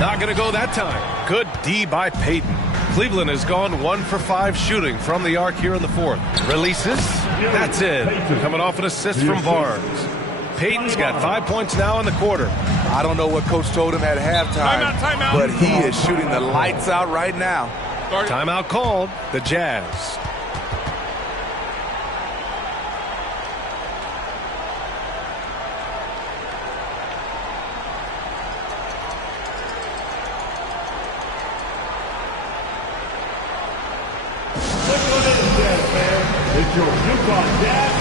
Not going to go that time. Good D by Payton. Cleveland has gone 1 for 5 shooting from the arc here in the fourth. Releases. That's it. Coming off an assist from Barnes. Payton's got 5 points now in the quarter. I don't know what Coach told him at halftime, timeout. But he is shooting the lights out right now. Timeout called. The Jazz. It's your Utah Jazz.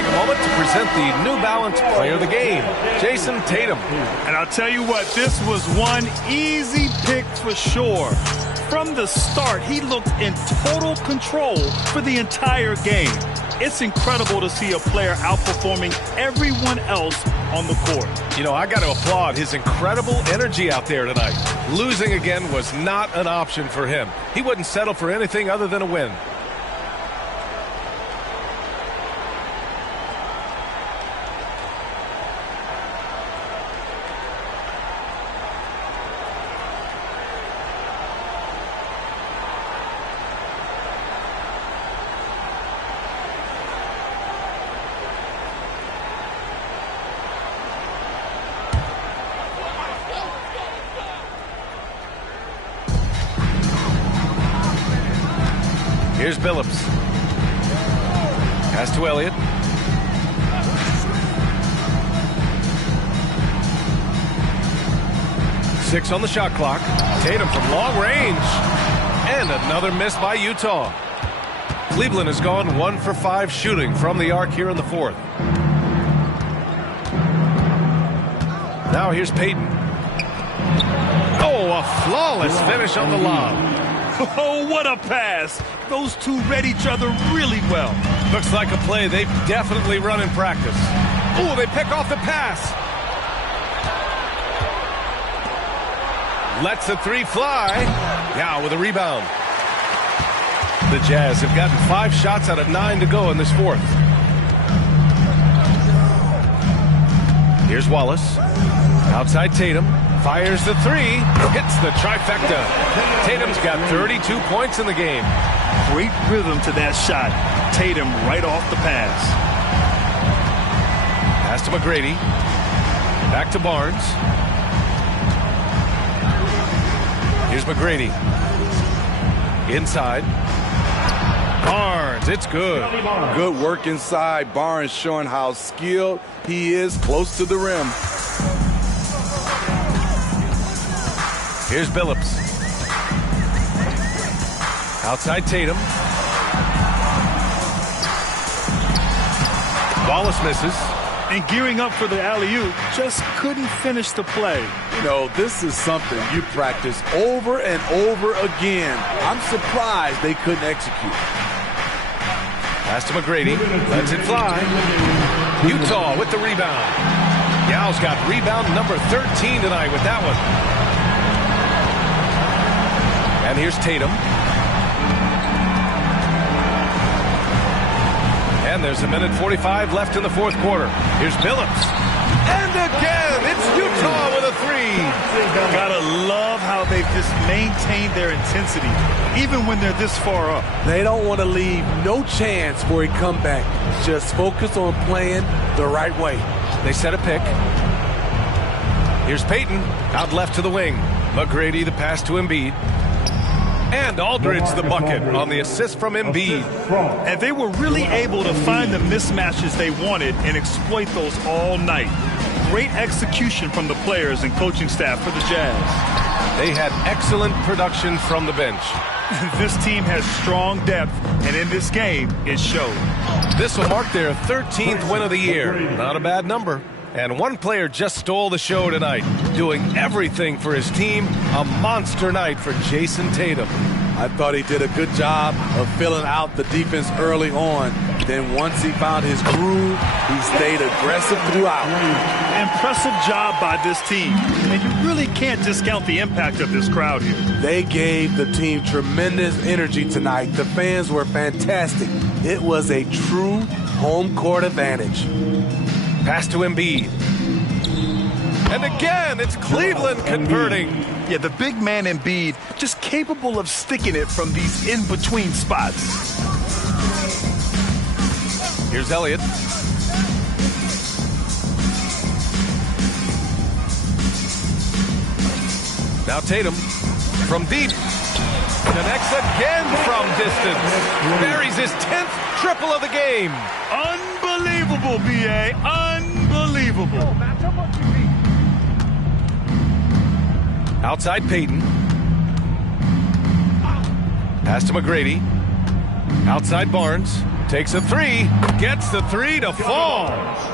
take a moment to present the New Balance Player of the Game, Jason Tatum. And I'll tell you what, this was one easy pick for sure. From the start, he looked in total control for the entire game. It's incredible to see a player outperforming everyone else on the court. You know, I got to applaud his incredible energy out there tonight. Losing again was not an option for him. He wouldn't settle for anything other than a win. Here's Billups. Pass to Elliott. Six on the shot clock. Tatum from long range. And another miss by Utah. Cleveland has gone 1 for 5 shooting from the arc here in the fourth. Now here's Payton. Oh, a flawless finish on the lob. Oh, what a pass. Those two read each other really well. Looks like a play they've definitely run in practice. Oh, they pick off the pass. Lets the three fly. Now with a rebound. The Jazz have gotten 5 shots out of 9 to go in this fourth. Here's Wallace. Outside Tatum. Fires the three. Hits the trifecta. Tatum's got 32 points in the game. Great rhythm to that shot. Tatum right off the pass. Pass to McGrady. Back to Barnes. Here's McGrady. Inside. Barnes, it's good. Good work inside. Barnes showing how skilled he is close to the rim. Here's Billups. Outside Tatum. Wallace misses. And gearing up for the alley-oop, just couldn't finish the play. You know, this is something you practice over and over again. I'm surprised they couldn't execute. Pass to McGrady. Lets it fly. Utah with the rebound. Yao's got rebound number 13 tonight with that one. And here's Tatum. And there's 1:45 left in the fourth quarter. Here's Billups. And again, it's Utah with a three. Gotta love how they've just maintained their intensity, even when they're this far up. They don't want to leave no chance for a comeback. Just focus on playing the right way. They set a pick. Here's Payton, out left to the wing. McGrady, the pass to Embiid. And Aldridge the bucket on the assist from Embiid. And they were really able to find the mismatches they wanted and exploit those all night. Great execution from the players and coaching staff for the Jazz. They had excellent production from the bench. This team has strong depth, and in this game, it showed. This will mark their 13th win of the year. Not a bad number. And one player just stole the show tonight, doing everything for his team. A monster night for Jason Tatum. I thought he did a good job of filling out the defense early on. Then once he found his groove, he stayed aggressive throughout. Impressive job by this team. And you really can't discount the impact of this crowd here. They gave the team tremendous energy tonight. The fans were fantastic. It was a true home court advantage. Pass to Embiid. And again, it's Cleveland converting. Yeah, the big man Embiid just capable of sticking it from these in-between spots. Here's Elliott. Now Tatum from deep. Connects again from distance. Buries his 10th triple of the game. Unbelievable, B.A. Unbelievable. Outside Payton. Pass to McGrady. Outside Barnes. Takes a three. Gets the three to fall.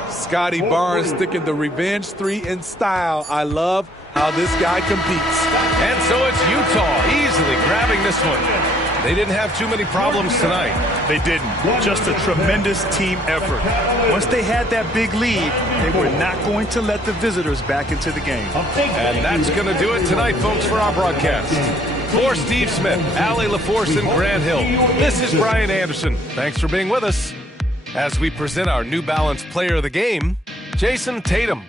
Scotty Barnes sticking the revenge three in style. I love how this guy competes. And so it's Utah easily grabbing this one. They didn't have too many problems tonight. They didn't. Just a tremendous team effort. Once they had that big lead, they were not going to let the visitors back into the game. And that's going to do it tonight, folks, for our broadcast. For Steve Smith, Allie LaForce, and Grant Hill, this is Brian Anderson. Thanks for being with us as we present our New Balance Player of the Game, Jason Tatum.